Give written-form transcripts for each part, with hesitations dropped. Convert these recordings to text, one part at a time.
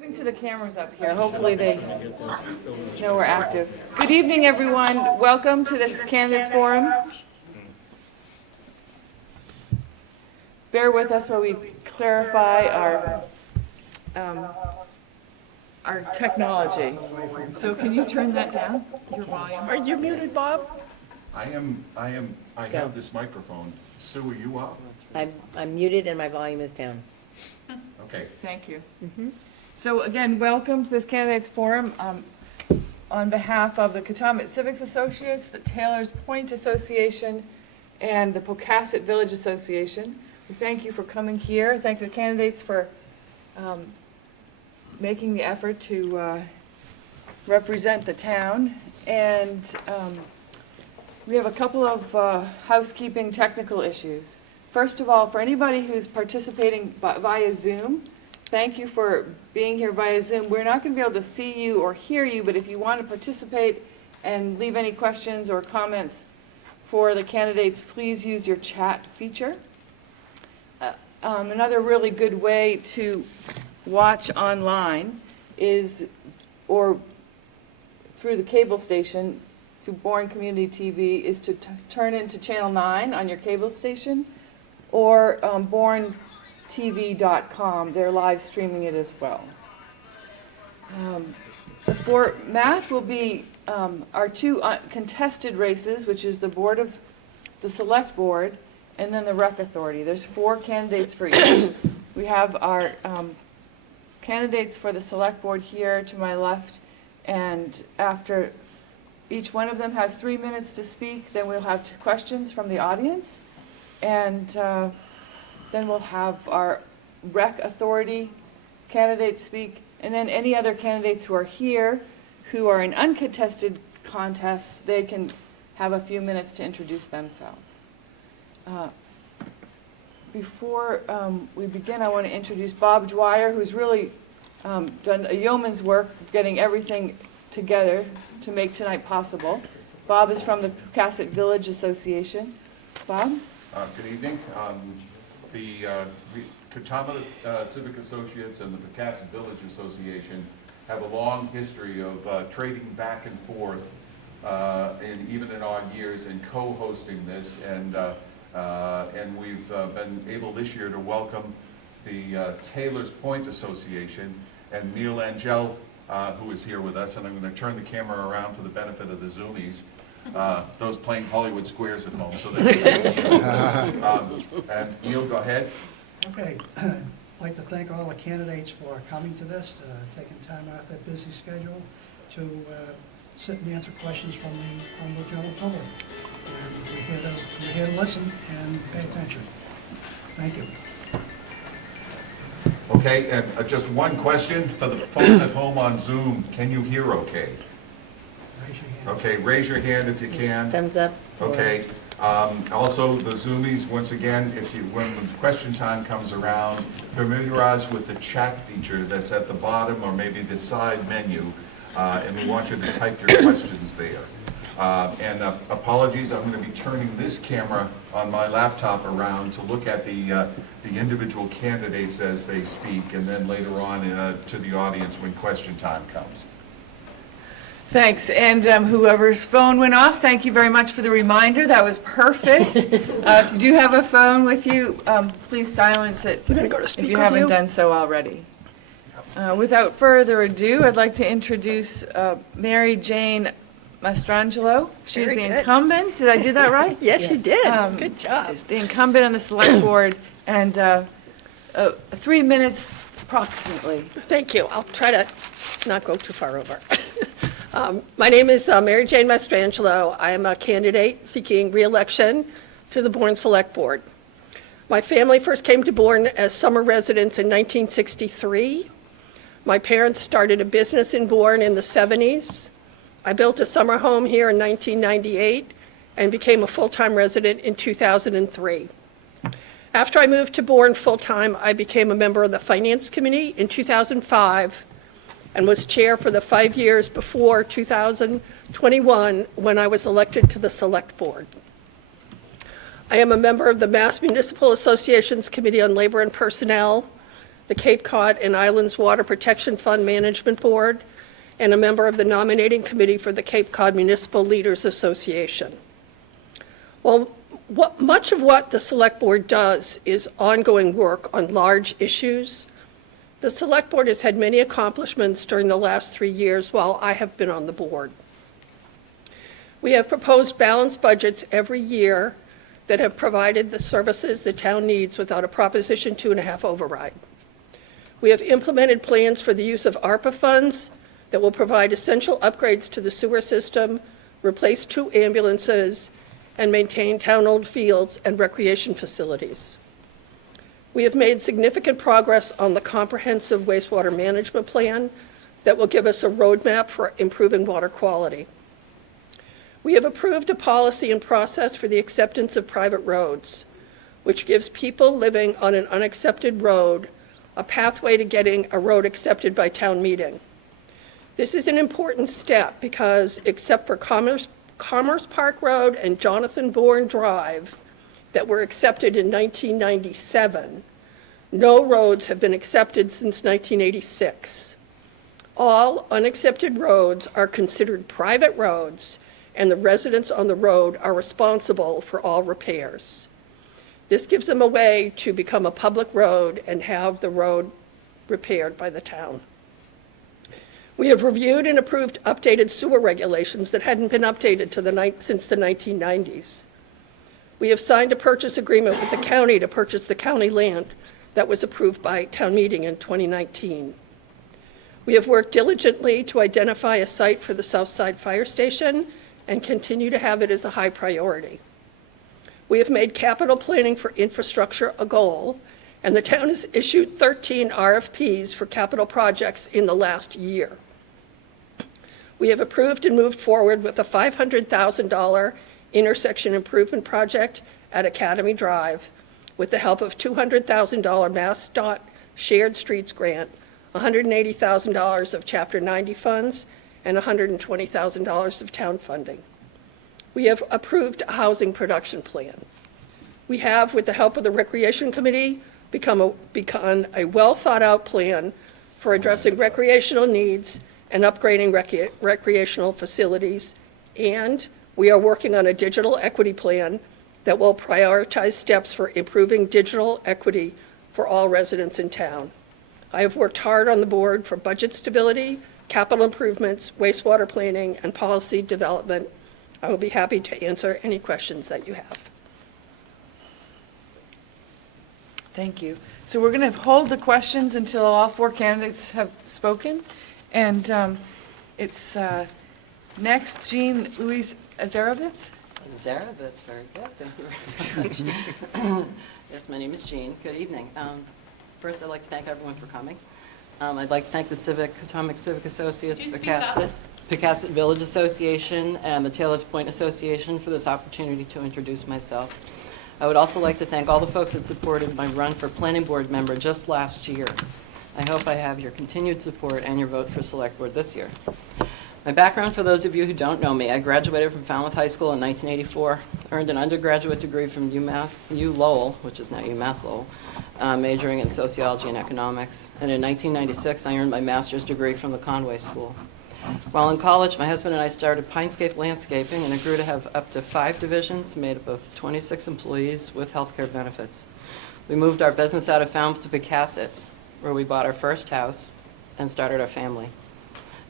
To the cameras up here. Hopefully they know we're active. Good evening, everyone. Welcome to this Candidates Forum. Bear with us while we clarify our technology. So can you turn that down, your volume? Are you muted, Bob? I have this microphone. Sue, are you off? I'm muted and my volume is down. Okay. Thank you. So again, welcome to this Candidates Forum. On behalf of the Katomet Civics Associates, the Taylor's Point Association, and the Pocasset Village Association, we thank you for coming here. Thank the candidates for making the effort to represent the town. And we have a couple of housekeeping technical issues. First of all, for anybody who's participating via Zoom, thank you for being here via Zoom. We're not going to be able to see you or hear you, but if you want to participate and leave any questions or comments for the candidates, please use your chat feature. Another really good way to watch online is, or through the cable station, through Bourne Community TV, is to turn into Channel 9 on your cable station, or BourneTV.com. They're live streaming it as well. The format will be our two contested races, which is the Select Board, and then the Rec Authority. There's 4 candidates for each. We have our candidates for the Select Board here to my left, and after each one of them has 3 minutes to speak, then we'll have questions from the audience, and then we'll have our Rec Authority candidates speak, and then any other candidates who are here who are in uncontested contests, they can have a few minutes to introduce themselves. Before we begin, I want to introduce Bob Dwyer, who's really done a yeoman's work getting everything together to make tonight possible. Bob is from the Pocasset Village Association. Bob? Good evening. The Katomet Civic Associates and the Pocasset Village Association have a long history of trading back and forth, and even in odd years, and co-hosting this. And we've been able this year to welcome the Taylor's Point Association and Neil Angel, who is here with us. And I'm going to turn the camera around for the benefit of the Zoomies. Those playing Hollywood Squares at home, so they can see you. And Neil, go ahead. Okay, I'd like to thank all the candidates for coming to this, taking time out of their busy schedule to sit and answer questions from the general public. And we're here to listen and pay attention. Thank you. Okay, and just one question for the folks at home on Zoom. Can you hear okay? Raise your hand. Okay, raise your hand if you can. Thumbs up. Okay. Also, the Zoomies, once again, when the question time comes around, familiarize with the chat feature that's at the bottom or maybe the side menu, and we want you to type your questions there. And apologies, I'm going to be turning this camera on my laptop around to look at the individual candidates as they speak, and then later on to the audience when question time comes. Thanks, and whoever's phone went off, thank you very much for the reminder. That was perfect. If you do have a phone with you, please silence it if you haven't done so already. Without further ado, I'd like to introduce Mary Jane Mastrangelo. She's the incumbent. Did I do that right? Yes, you did. Good job. The incumbent on the Select Board, and 3 minutes approximately. Thank you. I'll try to not go too far over. My name is Mary Jane Mastrangelo. I am a candidate seeking re-election to the Bourne Select Board. My family first came to Bourne as summer residents in 1963. My parents started a business in Bourne in the 70s. I built a summer home here in 1998 and became a full-time resident in 2003. After I moved to Bourne full-time, I became a member of the Finance Committee in 2005 and was chair for the 5 years before 2021 when I was elected to the Select Board. I am a member of the Mass Municipal Association's Committee on Labor and Personnel, the Cape Cod and Islands Water Protection Fund Management Board, and a member of the nominating committee for the Cape Cod Municipal Leaders Association. Well, much of what the Select Board does is ongoing work on large issues. The Select Board has had many accomplishments during the last 3 years while I have been on the board. We have proposed balanced budgets every year that have provided the services the town needs without a Proposition 2.5 override. We have implemented plans for the use of ARPA funds that will provide essential upgrades to the sewer system, replace 2 ambulances, and maintain town-owned fields and recreation facilities. We have made significant progress on the comprehensive wastewater management plan that will give us a roadmap for improving water quality. We have approved a policy and process for the acceptance of private roads, which gives people living on an unaccepted road a pathway to getting a road accepted by town meeting. This is an important step because, except for Commerce Park Road and Jonathan Bourne Drive that were accepted in 1997, no roads have been accepted since 1986. All unaccepted roads are considered private roads, and the residents on the road are responsible for all repairs. This gives them a way to become a public road and have the road repaired by the town. We have reviewed and approved updated sewer regulations that hadn't been updated since the 1990s. We have signed a purchase agreement with the county to purchase the county land that was approved by town meeting in 2019. We have worked diligently to identify a site for the Southside Fire Station and continue to have it as a high priority. We have made capital planning for infrastructure a goal, and the town has issued 13 RFPs for capital projects in the last year. We have approved and moved forward with a $500,000 intersection improvement project at Academy Drive with the help of $200,000 MassDOT Shared Streets Grant, $180,000 of Chapter 90 funds, and $120,000 of town funding. We have approved a housing production plan. We have, with the help of the Recreation Committee, begun a well-thought-out plan for addressing recreational needs and upgrading recreational facilities, and we are working on a digital equity plan that will prioritize steps for improving digital equity for all residents in town. I have worked hard on the board for budget stability, capital improvements, wastewater planning, and policy development. I will be happy to answer any questions that you have. Thank you. So we're going to hold the questions until all 4 candidates have spoken. And it's next, Jean Louise Azarovitz. That's very good. Thank you very much. Yes, my name is Jean. Good evening. First, I'd like to thank everyone for coming. I'd like to thank the Potomac Civic Associates, Pecasset Village Association, and the Taylor's Point Association for this opportunity to introduce myself. I would also like to thank all the folks that supported my run for planning board member just last year. I hope I have your continued support and your vote for Select Board this year. My background, for those of you who don't know me, I graduated from Falmouth High School in 1984, earned an undergraduate degree from U Lowell, which is now UMass Lowell, majoring in sociology and economics. And in 1996, I earned my master's degree from the Conway School. While in college, my husband and I started Pinescape Landscaping, and it grew to have up to 5 divisions made up of 26 employees with healthcare benefits. We moved our business out of Falmouth to Pecasset, where we bought our first house and started our family,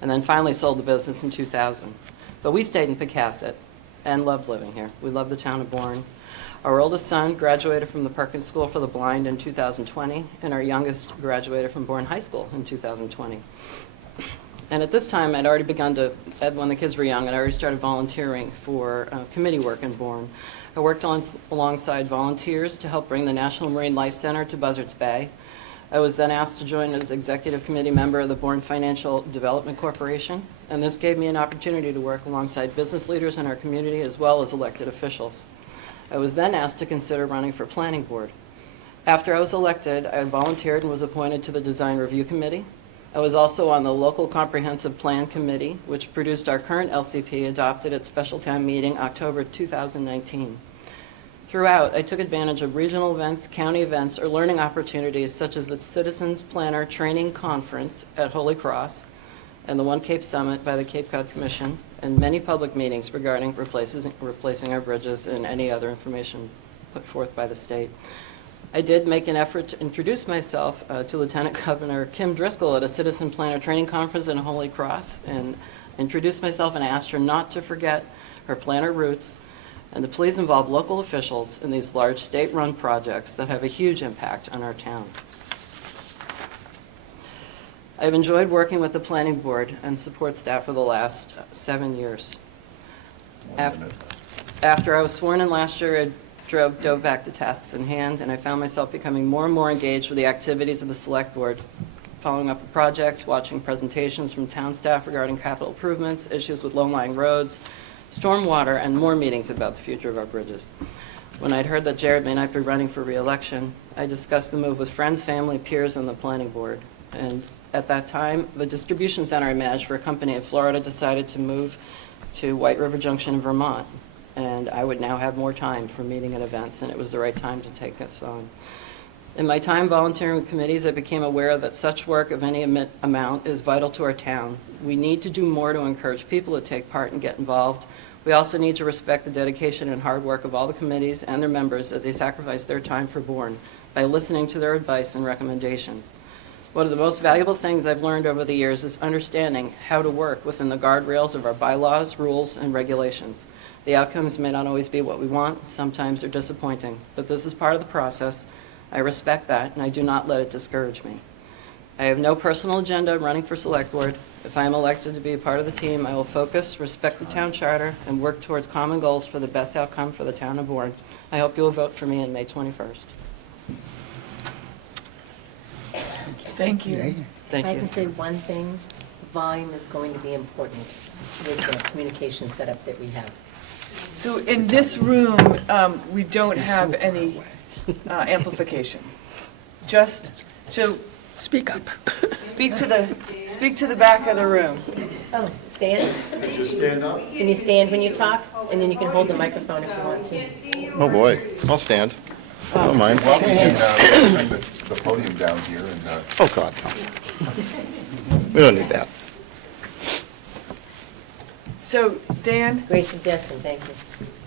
and then finally sold the business in 2000. But we stayed in Pecasset and loved living here. We love the town of Bourne. Our oldest son graduated from the Perkins School for the Blind in 2020, and our youngest graduated from Bourne High School in 2020. And at this time, I'd already begun to, when the kids were young, I'd already started volunteering for committee work in Bourne. I worked alongside volunteers to help bring the National Marine Life Center to Buzzards Bay. I was then asked to join as executive committee member of the Bourne Financial Development Corporation, and this gave me an opportunity to work alongside business leaders in our community as well as elected officials. I was then asked to consider running for planning board. After I was elected, I volunteered and was appointed to the Design Review Committee. I was also on the Local Comprehensive Plan Committee, which produced our current LCP, adopted at special town meeting October 2019. Throughout, I took advantage of regional events, county events, or learning opportunities such as the Citizens Planner Training Conference at Holy Cross and the One Cape Summit by the Cape Cod Commission, and many public meetings regarding replacing our bridges and any other information put forth by the state. I did make an effort to introduce myself to Lieutenant Governor Kim Driscoll at a Citizen Planner Training Conference in Holy Cross, and introduced myself and asked her not to forget her planner roots and to please involve local officials in these large state-run projects that have a huge impact on our town. I've enjoyed working with the planning board and support staff for the last 7 years. After I was sworn in last year, I dove back to tasks in hand, and I found myself becoming more and more engaged with the activities of the select board, following up the projects, watching presentations from town staff regarding capital improvements, issues with low-lying roads, stormwater, and more meetings about the future of our bridges. When I'd heard that Jared may not be running for re-election, I discussed the move with friends, family, peers, and the planning board. And at that time, the distribution center I managed for a company in Florida decided to move to White River Junction in Vermont. And I would now have more time for meeting at events, and it was the right time to take this on. In my time volunteering with committees, I became aware that such work of any amount is vital to our town. We need to do more to encourage people to take part and get involved. We also need to respect the dedication and hard work of all the committees and their members as they sacrifice their time for Bourne by listening to their advice and recommendations. One of the most valuable things I've learned over the years is understanding how to work within the guardrails of our bylaws, rules, and regulations. The outcomes may not always be what we want. Sometimes they're disappointing, but this is part of the process. I respect that, and I do not let it discourage me. I have no personal agenda running for select board. If I am elected to be a part of the team, I will focus, respect the town charter, and work towards common goals for the best outcome for the town of Bourne. I hope you will vote for me on May 21st. Thank you. Thank I you. can say one thing, volume is going to be important with the communication setup that we have. So in this room, we don't have any amplification. Just to Speak up. speak to the back of the room. Oh, stand? Just stand up. Can you stand when you talk? And then you can hold the microphone if you want to. Oh, boy. I'll stand. I don't mind. Well, we can bring the podium down here and, Oh, God, no. We don't need that. So Dan, Great suggestion, thank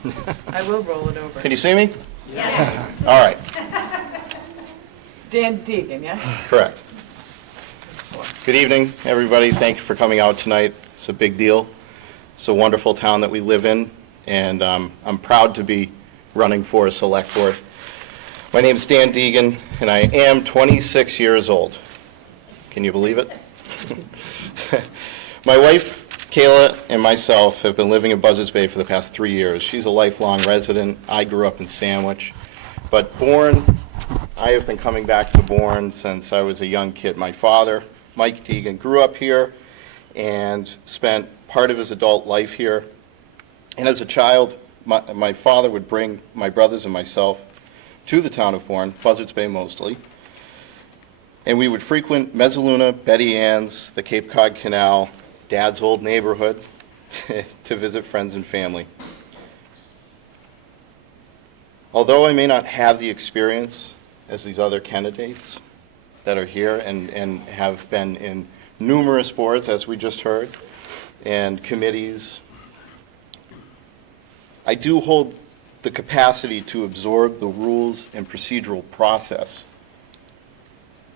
you. I will roll it over. Can you see me? Yes. All right, Dan Deegan, yes? correct. Good evening, everybody. Thank you for coming out tonight. It's a big deal. It's a wonderful town that we live in, and I'm proud to be running for a select board. My name is Dan Deegan, and I am 26 years old. Can you believe it? My wife, Kayla, and myself have been living in Buzzards Bay for the past 3 years. She's a lifelong resident. I grew up in Sandwich. But Bourne, I have been coming back to Bourne since I was a young kid. My father, Mike Deegan, grew up here and spent part of his adult life here. And as a child, my father would bring my brothers and myself to the town of Bourne, Buzzards Bay mostly. And we would frequent Mezzaluna, Betty Ann's, the Cape Cod Canal, Dad's old neighborhood to visit friends and family. Although I may not have the experience as these other candidates that are here and have been in numerous boards, as we just heard, and committees, I do hold the capacity to absorb the rules and procedural process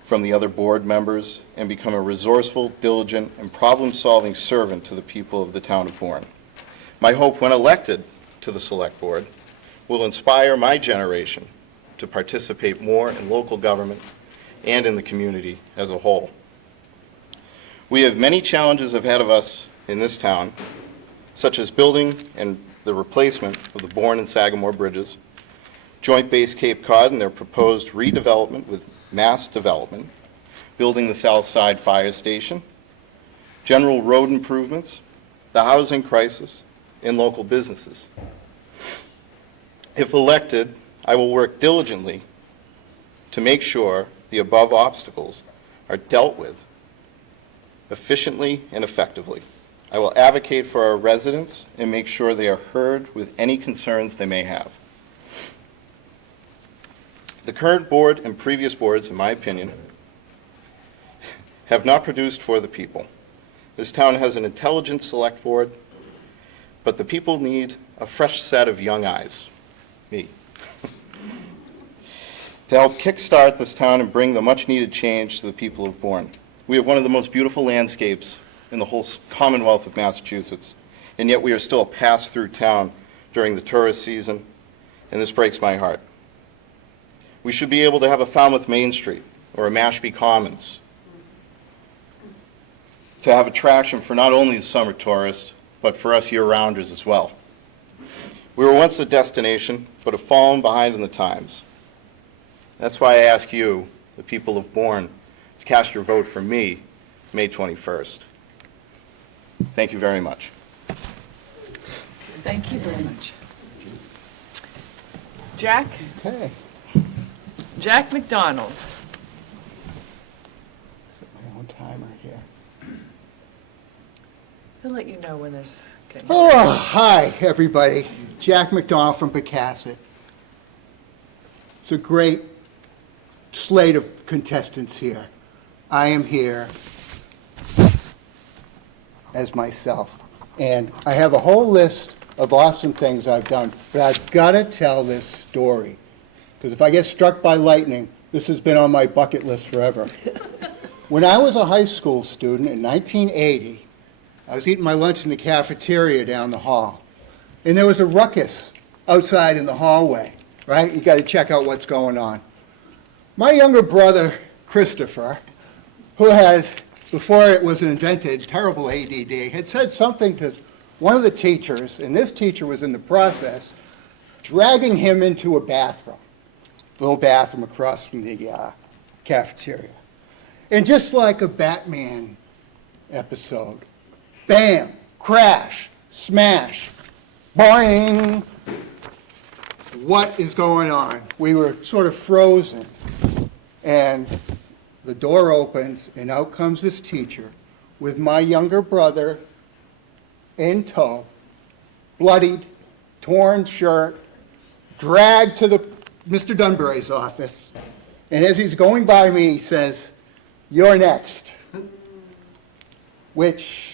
from the other board members and become a resourceful, diligent, and problem-solving servant to the people of the town of Bourne. My hope when elected to the select board will inspire my generation to participate more in local government and in the community as a whole. We have many challenges ahead of us in this town, such as building and the replacement of the Bourne and Sagamore bridges, Joint Base Cape Cod and their proposed redevelopment with mass development, building the South Side Fire Station, general road improvements, the housing crisis, and local businesses. If elected, I will work diligently to make sure the above obstacles are dealt with efficiently and effectively. I will advocate for our residents and make sure they are heard with any concerns they may have. The current board and previous boards, in my opinion, have not produced for the people. This town has an intelligent select board, but the people need a fresh set of young eyes, me, to help kickstart this town and bring the much-needed change to the people of Bourne. We have one of the most beautiful landscapes in the whole Commonwealth of Massachusetts, and yet we are still a pass-through town during the tourist season, and this breaks my heart. We should be able to have a Falmouth Main Street or a Mashpee Commons to have attraction for not only the summer tourist, but for us year-rounders as well. We were once a destination, but have fallen behind in the times. That's why I ask you, the people of Bourne, to cast your vote for me May 21st. Thank you very much. Thank you very much. Jack? Okay. Jack McDonald. Set my own timer here. He'll let you know when there's. Okay. Oh, hi, everybody. Jack McDonald from Pecasset. It's a great slate of contestants here. I am here as myself. And I have a whole list of awesome things I've done, but I've got to tell this story. Because if I get struck by lightning, this has been on my bucket list forever. When I was a high school student in 1980, I was eating my lunch in the cafeteria down the hall. And there was a ruckus outside in the hallway, right? You got to check out what's going on. My younger brother, Christopher, who had, before it was invented, terrible ADD, had said something to one of the teachers, and this teacher was in the process, dragging him into a bathroom, little bathroom across from the cafeteria. And just like a Batman episode, bam, crash, smash, boing. What is going on? We were sort of frozen. And the door opens, and out comes this teacher with my younger brother in tow, bloodied, torn shirt, dragged to the Mr. Dunbury's office. And as he's going by me, he says, "You're next." Which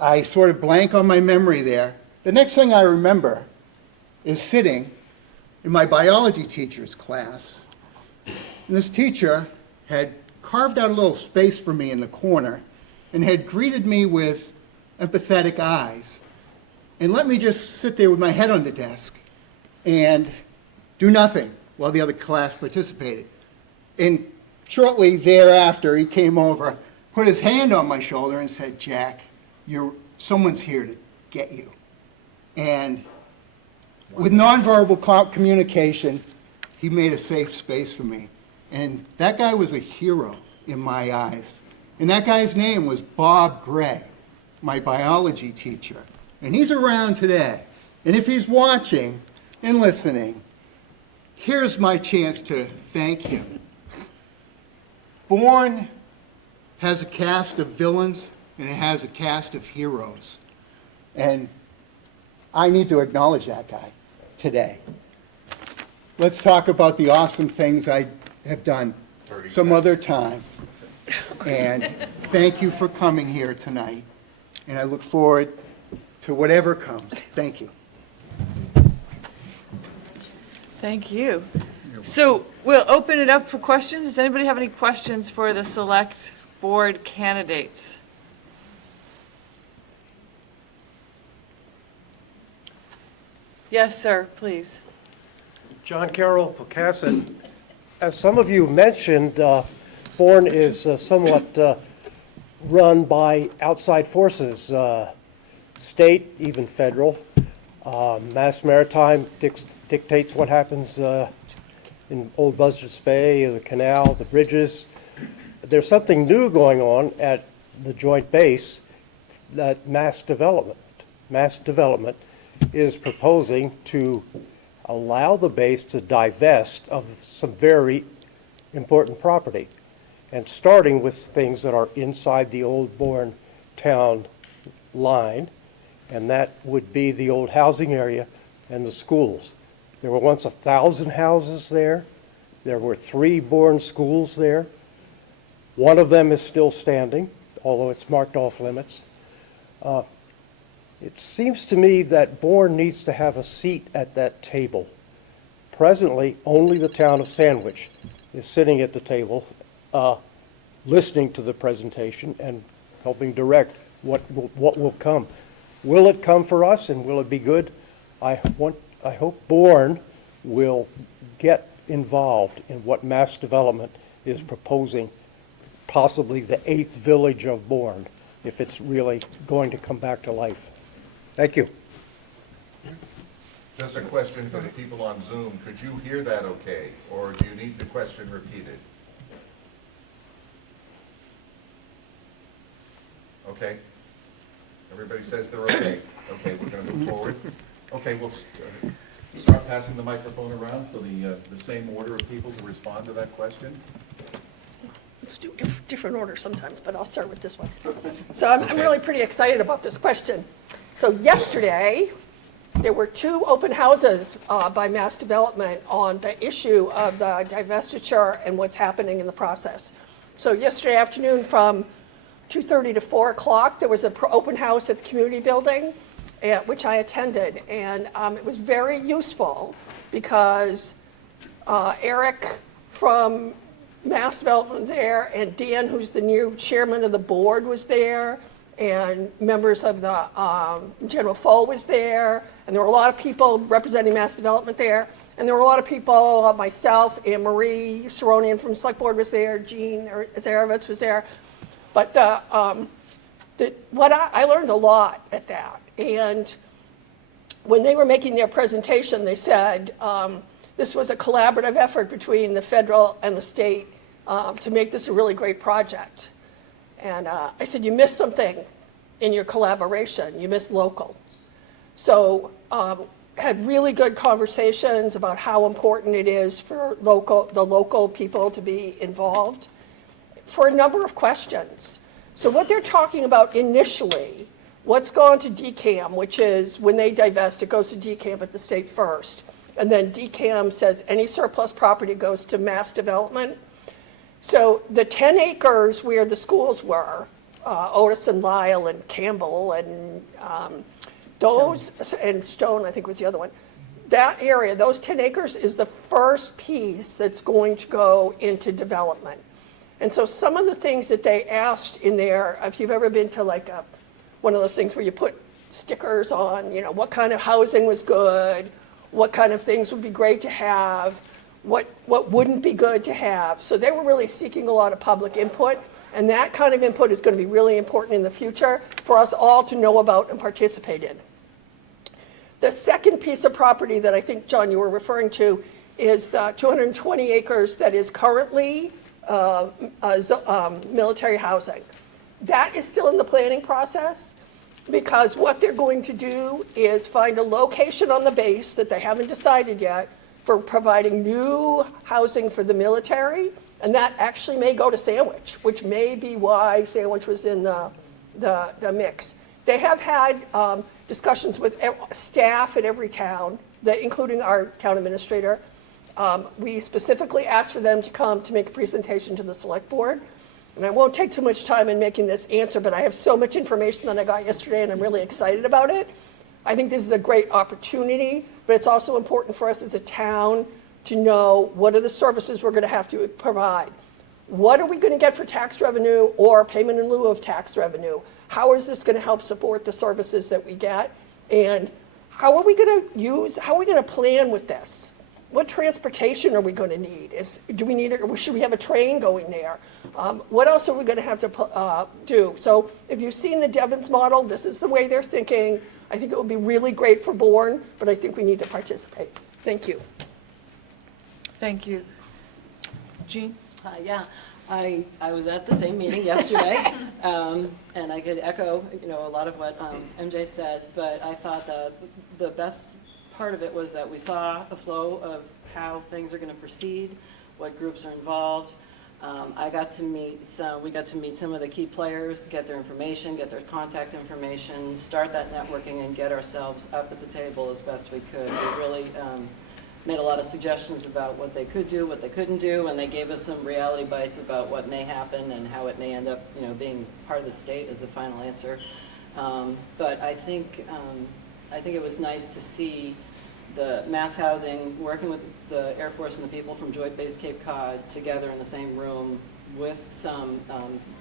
I sort of blank on my memory there. The next thing I remember is sitting in my biology teacher's class. And this teacher had carved out a little space for me in the corner and had greeted me with empathetic eyes and let me just sit there with my head on the desk and do nothing while the other class participated. And shortly thereafter, he came over, put his hand on my shoulder and said, "Jack, someone's here to get you." And with nonverbal communication, he made a safe space for me. And that guy was a hero in my eyes. And that guy's name was Bob Gray, my biology teacher. And he's around today. And if he's watching and listening, here's my chance to thank him. Bourne has a cast of villains and it has a cast of heroes. And I need to acknowledge that guy today. Let's talk about the awesome things I have done some other time. And thank you for coming here tonight. And I look forward to whatever comes. Thank you. Thank you. So we'll open it up for questions. Does anybody have any questions for the select board candidates? Yes, sir, please. John Carroll, Pocasset. As some of you mentioned, Bourne is somewhat run by outside forces, state, even federal. Mass Maritime dictates what happens in Old Buzzards Bay, the canal, the bridges. There's something new going on at the Joint Base, that mass development is proposing to allow the base to divest of some very important property, and starting with things that are inside the old Bourne town line, and that would be the old housing area and the schools. There were once 1,000 houses there. There were 3 Bourne schools there. One of them is still standing, although it's marked off limits. It seems to me that Bourne needs to have a seat at that table. Presently, only the town of Sandwich is sitting at the table, listening to the presentation and helping direct what will come. Will it come for us, and will it be good? I hope Bourne will get involved in what mass development is proposing, possibly the 8th village of Bourne, if it's really going to come back to life. Thank you. Just a question for the people on Zoom. Could you hear that okay, or do you need the question repeated? Okay. Everybody says they're okay. Okay, we're going to move forward. Okay, we'll start passing the microphone around for the same order of people to respond to that question. Let's do different order sometimes, but I'll start with this one. So I'm really pretty excited about this question. So yesterday, there were 2 open houses by Mass Development on the issue of the divestiture and what's happening in the process. So yesterday afternoon from 2:30 to 4 o'clock, there was an open house at the community building, which I attended. And it was very useful because Eric from Mass Development was there, and Dan, who's the new chairman of the board, was there, and members of the General Foe was there, and there were a lot of people representing Mass Development there, and there were a lot of people, myself, Anne Marie Saronian from Select Board was there, Jean Zarevitz was there, but I learned a lot at that, and when they were making their presentation, they said this was a collaborative effort between the federal and the state to make this a really great project. And I said, you missed something in your collaboration. You missed local. So had really good conversations about how important it is for the local people to be involved for a number of questions. So what they're talking about initially, what's gone to DCAM, which is when they divest, it goes to DCAM at the state first. And then DCAM says any surplus property goes to Mass Development. So the 10 acres where the schools were, Otis and Lyle and Campbell and Stone, I think was the other one. That area, those 10 acres is the first piece that's going to go into development. And so some of the things that they asked in there, if you've ever been to like one of those things where you put stickers on, what kind of housing was good, what kind of things would be great to have, what wouldn't be good to have. So they were really seeking a lot of public input, and that kind of input is going to be really important in the future for us all to know about and participate in. The second piece of property that I think, John, you were referring to is 220 acres that is currently military housing. That is still in the planning process because what they're going to do is find a location on the base that they haven't decided yet for providing new housing for the military, and that actually may go to Sandwich, which may be why Sandwich was in the mix. They have had discussions with staff at every town, including our town administrator. We specifically asked for them to come to make a presentation to the select board. And I won't take too much time in making this answer, but I have so much information that I got yesterday and I'm really excited about it. I think this is a great opportunity, but it's also important for us as a town to know what are the services we're going to have to provide. What are we going to get for tax revenue or payment in lieu of tax revenue? How is this going to help support the services that we get? And how are we going to plan with this? What transportation are we going to need? Do we need it, or should we have a train going there? What else are we going to have to do? So if you've seen the Devon's model, this is the way they're thinking. I think it would be really great for Bourne, but I think we need to participate. Thank you. Thank you. Jean? Yeah, I was at the same meeting yesterday, and I could echo, a lot of what MJ said, but I thought that the best part of it was that we saw a flow of how things are going to proceed, what groups are involved. We got to meet some of the key players, get their information, get their contact information, start that networking, and get ourselves up at the table as best we could. We really made a lot of suggestions about what they could do, what they couldn't do, and they gave us some reality bites about what may happen and how it may end up, being part of the state as the final answer. But I think it was nice to see the mass housing, working with the Air Force and the people from Joint Base Cape Cod together in the same room with some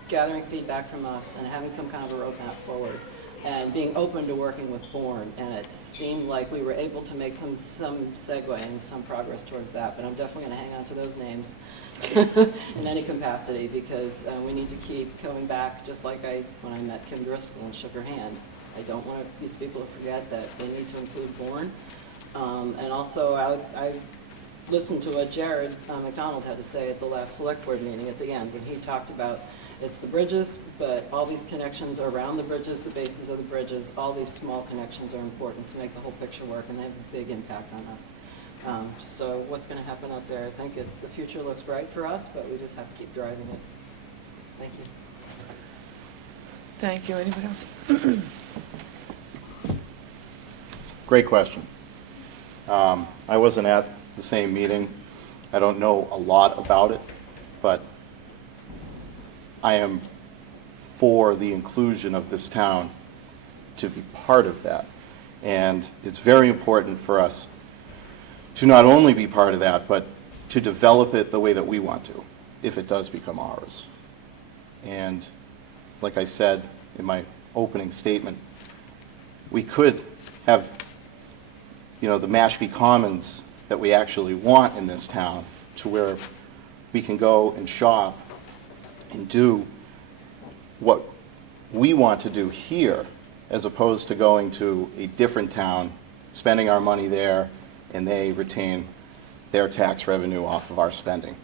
gathering feedback from us and having some kind of a roadmap forward and being open to working with Bourne. And it seemed like we were able to make some segue and some progress towards that. But I'm definitely going to hang on to those names in any capacity, because we need to keep coming back, just like when I met Kim Driscoll and shook her hand. I don't want these people to forget that they need to include Bourne. And also, I listened to what Jared McDonald had to say at the last select board meeting at the end, when he talked about it's the bridges, but all these connections around the bridges, the bases of the bridges, all these small connections are important to make the whole picture work, and they have a big impact on us. So what's going to happen up there? I think the future looks bright for us, but we just have to keep driving it. Thank you. Thank you. Anybody else? Great question. I wasn't at the same meeting. I don't know a lot about it, but I am for the inclusion of this town to be part of that. And it's very important for us to not only be part of that, but to develop it the way that we want to, if it does become ours. And like I said in my opening statement, we could have, the Mashpee Commons that we actually want in this town, to where we can go and shop and do what we want to do here, as opposed to going to a different town, spending our money there, and they retain their tax revenue off of our spending.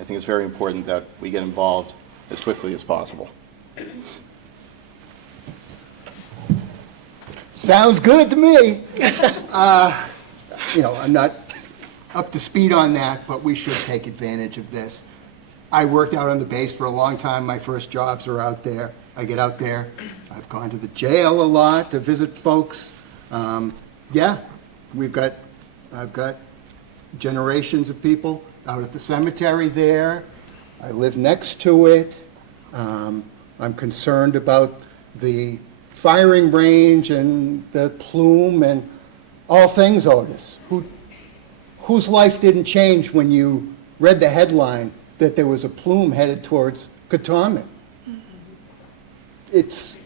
I think it's very important that we get involved as quickly as possible. Sounds good to me. I'm not up to speed on that, but we should take advantage of this. I worked out on the base for a long time. My first jobs are out there. I get out there. I've gone to the jail a lot to visit folks. I've got generations of people out at the cemetery there. I live next to it. I'm concerned about the firing range and the plume and all things, Otis. Whose life didn't change when you read the headline that there was a plume headed towards Katomet? It's,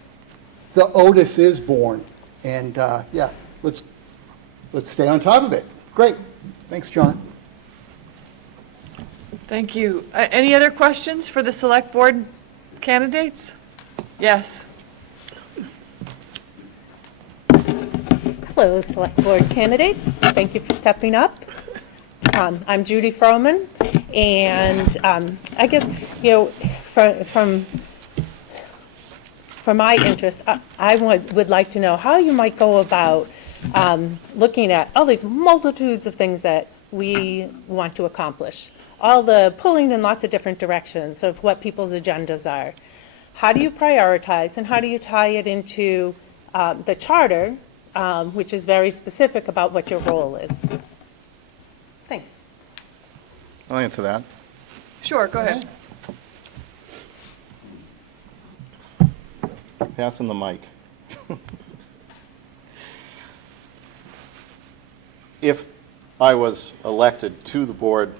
the Otis is born. And let's stay on top of it. Great. Thanks, John. Thank you. Any other questions for the select board candidates? Yes. Hello, Select Board candidates. Thank you for stepping up. I'm Judy Froman, and I guess, from my interest, I would like to know how you might go about looking at all these multitudes of things that we want to accomplish, all the pulling in lots of different directions of what people's agendas are. How do you prioritize, and how do you tie it into the charter, which is very specific about what your role is? Thanks. I'll answer that. Sure, go ahead. Pass him the mic. If I was elected to the board,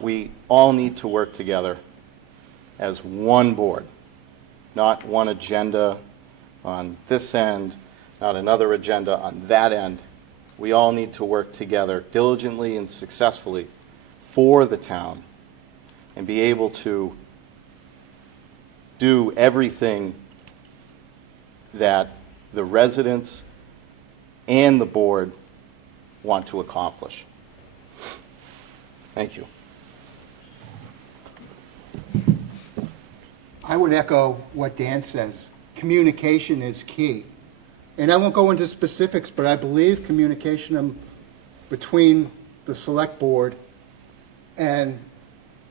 we all need to work together as one board, not one agenda on this end, not another agenda on that end. We all need to work together diligently and successfully for the town and be able to do everything that the residents and the board want to accomplish. Thank you. I would echo what Dan says. Communication is key. And I won't go into specifics, but I believe communication between the select board and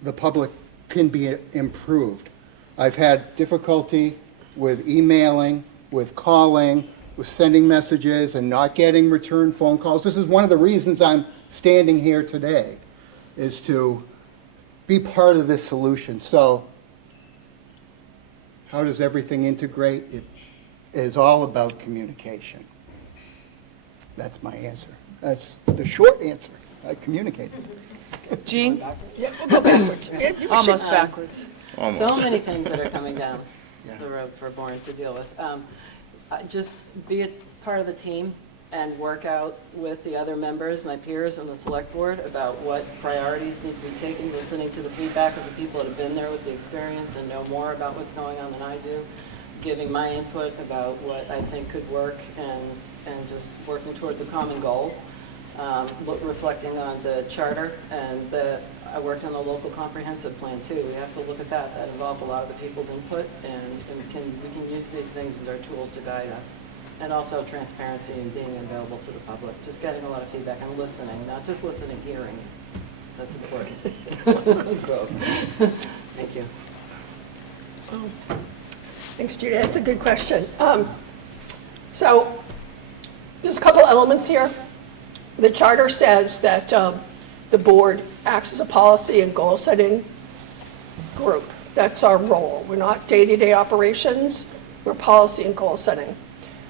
the public can be improved. I've had difficulty with emailing, with calling, with sending messages and not getting return phone calls. This is one of the reasons I'm standing here today, is to be part of this solution. So how does everything integrate? It is all about communication. That's my answer. That's the short answer. I communicated. Jean? Yeah, we'll go backwards. Yeah, you Almost should- backwards. So many things that are coming down Yeah. the road for Bourne to deal with. Just be a part of the team and work out with the other members, my peers on the select board, about what priorities need to be taken, listening to the feedback of the people that have been there with the experience and know more about what's going on than I do, giving my input about what I think could work, and just working towards a common goal. Reflecting on the charter, and I worked on the local comprehensive plan too. We have to look at that. That involved a lot of the people's input, and we can use these things as our tools to guide us. And also transparency and being available to the public. Just getting a lot of feedback and listening, not just listening, hearing. That's important. Growth. Thank you. Thanks, Judy. That's a good question. So there's a couple elements here. The charter says that the board acts as a policy and goal-setting group. That's our role. We're not day-to-day operations. We're policy and goal-setting.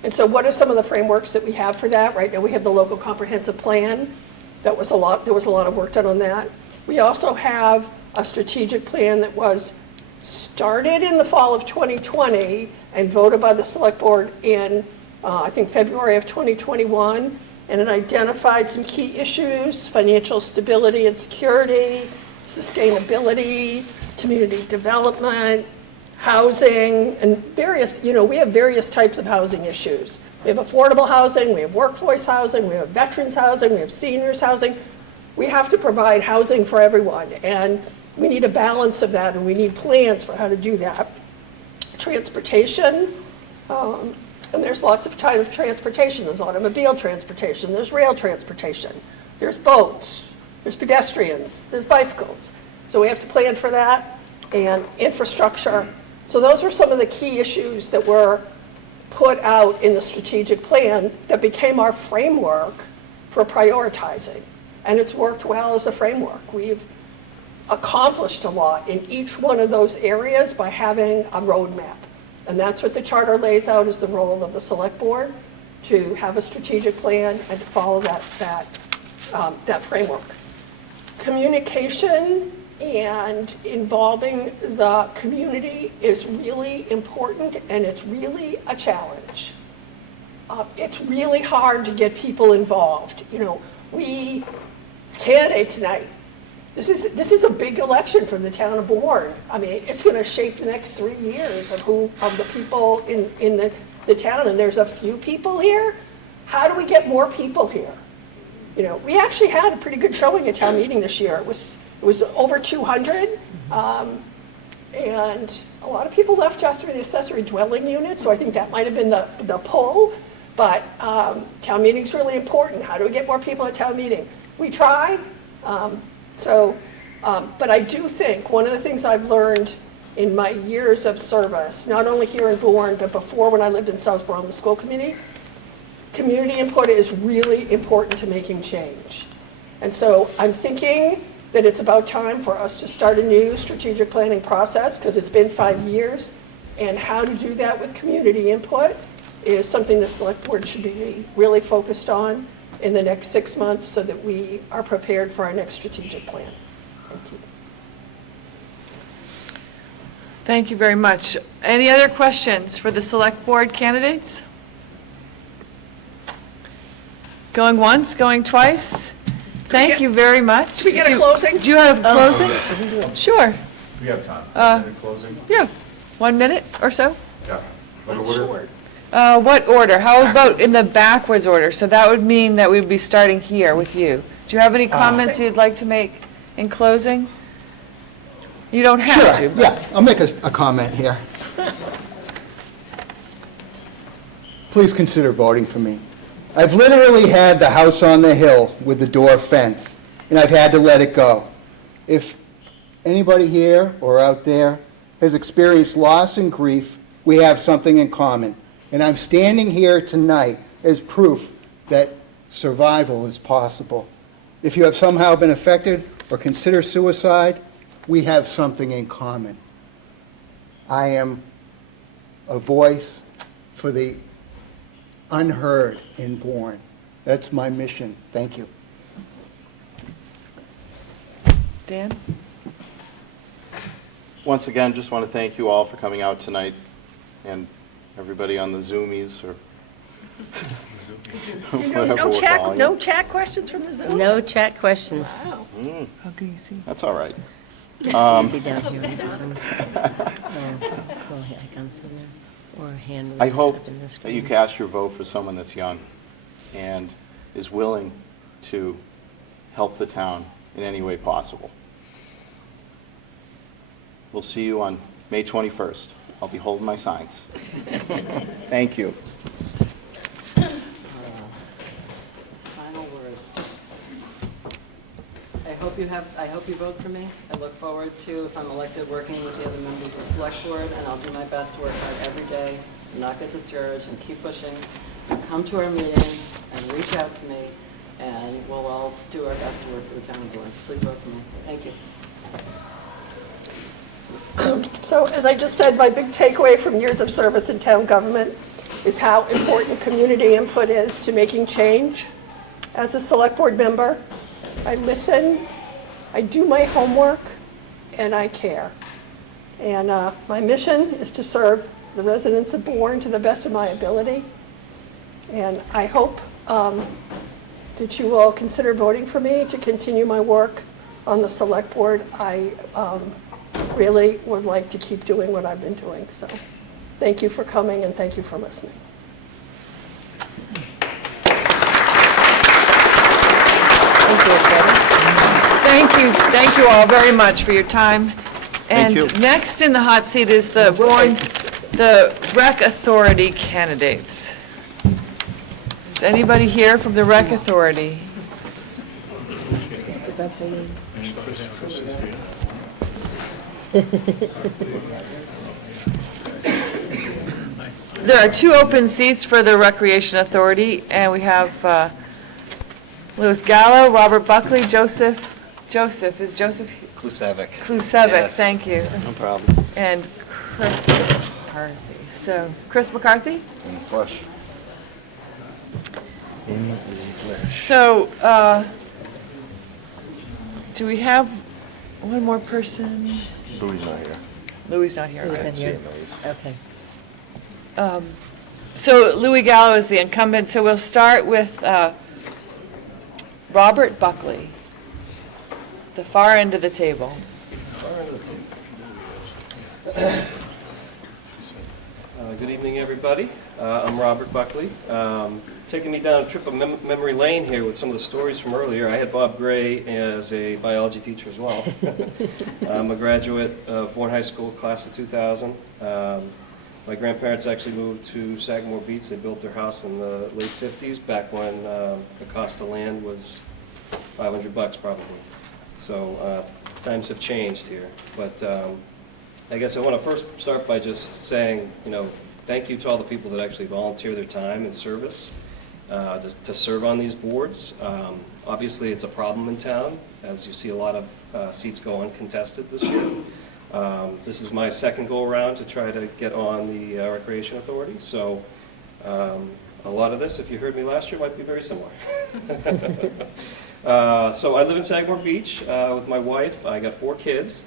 And so what are some of the frameworks that we have for that? Right now we have the local comprehensive plan. There was a lot of work done on that. We also have a strategic plan that was started in the fall of 2020 and voted by the select board in, I think, February of 2021. And it identified some key issues: financial stability and security, sustainability, community development, housing, and various, we have various types of housing issues. We have affordable housing, we have workforce housing, we have veterans housing, we have seniors housing. We have to provide housing for everyone, and we need a balance of that, and we need plans for how to do that. Transportation, and there's lots of types of transportation. There's automobile transportation, there's rail transportation, there's boats, there's pedestrians, there's bicycles. So we have to plan for that, and infrastructure. So those were some of the key issues that were put out in the strategic plan that became our framework for prioritizing. And it's worked well as a framework. We've accomplished a lot in each one of those areas by having a roadmap. And that's what the charter lays out as the role of the select board, to have a strategic plan and to follow that framework. Communication and involving the community is really important, and it's really a challenge. It's really hard to get people involved. It's candidates night. This is a big election for the town of Bourne. I mean, it's going to shape the next 3 years of the people in the town, and there's a few people here. How do we get more people here? We actually had a pretty good showing at town meeting this year. It was over 200, and a lot of people left after the accessory dwelling unit, so I think that might have been the pull. But town meeting's really important. How do we get more people at town meeting? We try. But I do think one of the things I've learned in my years of service, not only here in Bourne, but before when I lived in Southborough on the school committee, community input is really important to making change. And so I'm thinking that it's about time for us to start a new strategic planning process, because it's been 5 years, and how to do that with community input is something the select board should be really focused on in the next 6 months, so that we are prepared for our next strategic plan. Thank you. Thank you very much. Any other questions for the select board candidates? Going once, going twice? Thank you very much. Should we get a closing? Do you have a closing? Sure. We have time. Any closing? Yeah, 1 minute or so. Yeah. What order? Short. What order? How about in the backwards order? So that would mean that we'd be starting here with you. Do you have any comments you'd like to make in closing? You don't have to. Sure, yeah, I'll make a comment here. Please consider voting for me. I've literally had the house on the hill with the door fence, and I've had to let it go. If anybody here or out there has experienced loss and grief, we have something in common. And I'm standing here tonight as proof that survival is possible. If you have somehow been affected or consider suicide, we have something in common. I am a voice for the unheard in Bourne. That's my mission. Thank you. Dan? Once again, just want to thank you all for coming out tonight, and everybody on the Zoomies or whatever No we're chat, calling no it. chat questions from the Zoom? No chat questions. Wow. How can you see? That's all right. Be down here at the bottom. Well, icons in there, or hand I raised hope up in the that screen. you cast your vote for someone that's young and is willing to help the town in any way possible. We'll see you on May 21st. I'll be holding my signs. Thank you. Final words. I hope you vote for me. I look forward to, if I'm elected, working with the other members of the select board, and I'll do my best to work hard every day, not get discouraged, and keep pushing. Come to our meetings and reach out to me, and we'll all do our best to work for the town of Bourne. Please vote for me. Thank you. So as I just said, my big takeaway from years of service in town government is how important community input is to making change. As a select board member, I listen, I do my homework, and I care. And my mission is to serve the residents of Bourne to the best of my ability. And I hope that you will consider voting for me to continue my work on the select board. I really would like to keep doing what I've been doing. So thank you for coming and thank you for listening. Thank you all very much for your time. Thank you. And next in the hot seat is the Bourne, the Rec Authority candidates. Is anybody here from the Rec Authority? There are 2 open seats for the Recreation Authority, and we have Louis Gallo, Robert Buckley, Joseph Klusevic. Klusevic, Yes. thank you, No problem. and Chris McCarthy. So, Chris McCarthy? In the flesh. So, do we have one more person? Louis not here. Louis not here. Who's okay. been here? Okay. So Louis Gallo is the incumbent, so we'll start with Robert Buckley, the far end of the table. Good evening, everybody. I'm Robert Buckley. Taking me down a trip of memory lane here with some of the stories from earlier. I had Bob Gray as a biology teacher as well. I'm a graduate of Bourne High School, class of 2000. My grandparents actually moved to Sagamore Beach. They built their house in the late 50s, back when the cost of land was $500 probably. So times have changed here. But I guess I want to first start by just saying, thank you to all the people that actually volunteer their time and service to serve on these boards. Obviously, it's a problem in town, as you see a lot of seats go uncontested this year. This is my second go-around to try to get on the Recreation Authority, so a lot of this, if you heard me last year, might be very similar. So I live in Sagamore Beach with my wife. I got 4 kids.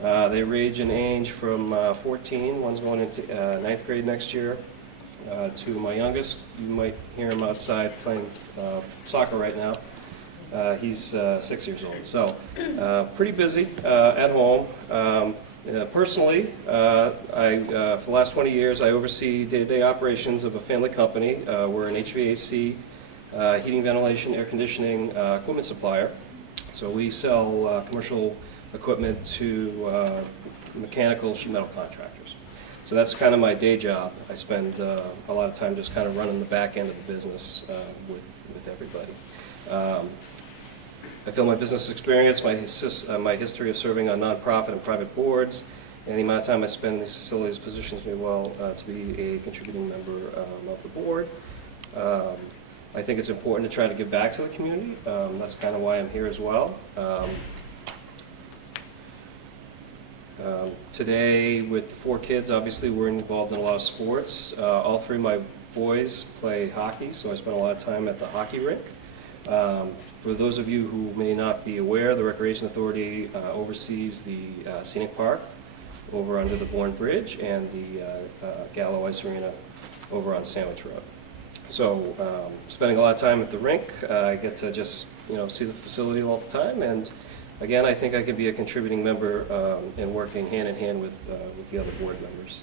They range in age from 14, one's going into 9th grade next year, to my youngest. You might hear him outside playing soccer right now. He's 6 years old, so pretty busy at home. Personally, for the last 20 years, I oversee day-to-day operations of a family company. We're an HVAC, heating, ventilation, air conditioning equipment supplier. So we sell commercial equipment to mechanical sheet metal contractors. So that's kind of my day job. I spend a lot of time just kind of running the back end of the business with everybody. I feel my business experience, my history of serving on nonprofit and private boards, And the amount of time I spend in these facilities positions me well to be a contributing member of the board. I think it's important to try to give back to the community. That's kind of why I'm here as well. Today, with 4 kids, obviously, we're involved in a lot of sports. All 3 of my boys play hockey, so I spend a lot of time at the hockey rink. For those of you who may not be aware, the Recreation Authority oversees the scenic park over under the Bourne Bridge and the Gallo Ice Arena over on Sandwich Road. So spending a lot of time at the rink, I get to just see the facility all the time, and again, I think I can be a contributing member in working hand in hand with the other board members.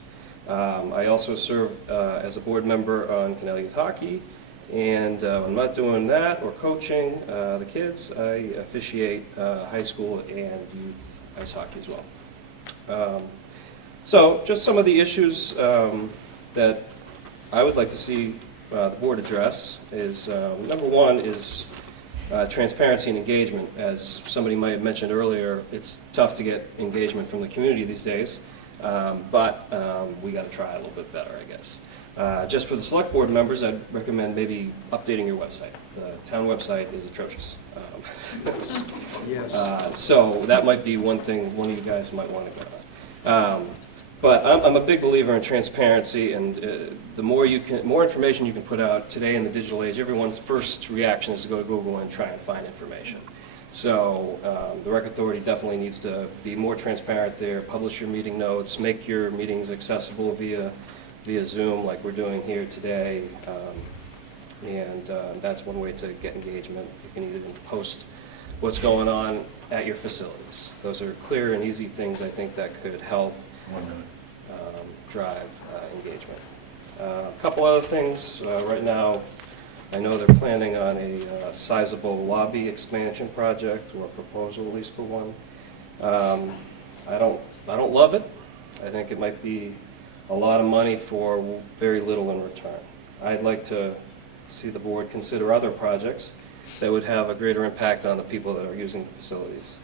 I also serve as a board member on Canal Youth Hockey, and when I'm not doing that or coaching the kids, I officiate high school and youth ice hockey as well. So just some of the issues that I would like to see the board address is, number one is transparency and engagement. As somebody might have mentioned earlier, it's tough to get engagement from the community these days, but we got to try a little bit better, I guess. Just for the select board members, I'd recommend maybe updating your website. The town website is atrocious. Yes. So that might be one thing one of you guys might want to go on. But I'm a big believer in transparency, and the more information you can put out today in the digital age, everyone's first reaction is to go to Google and try and find information. So the Rec Authority definitely needs to be more transparent there, publish your meeting notes, make your meetings accessible via Zoom like we're doing here today, and that's one way to get engagement. You can even post what's going on at your facilities. Those are clear and easy things I think that could help drive engagement. A couple other things. Right now, I know they're planning on a sizable lobby expansion project, or a proposal at least for one. I don't love it. I think it might be a lot of money for very little in return. I'd like to see the board consider other projects that would have a greater impact on the people that are using the facilities.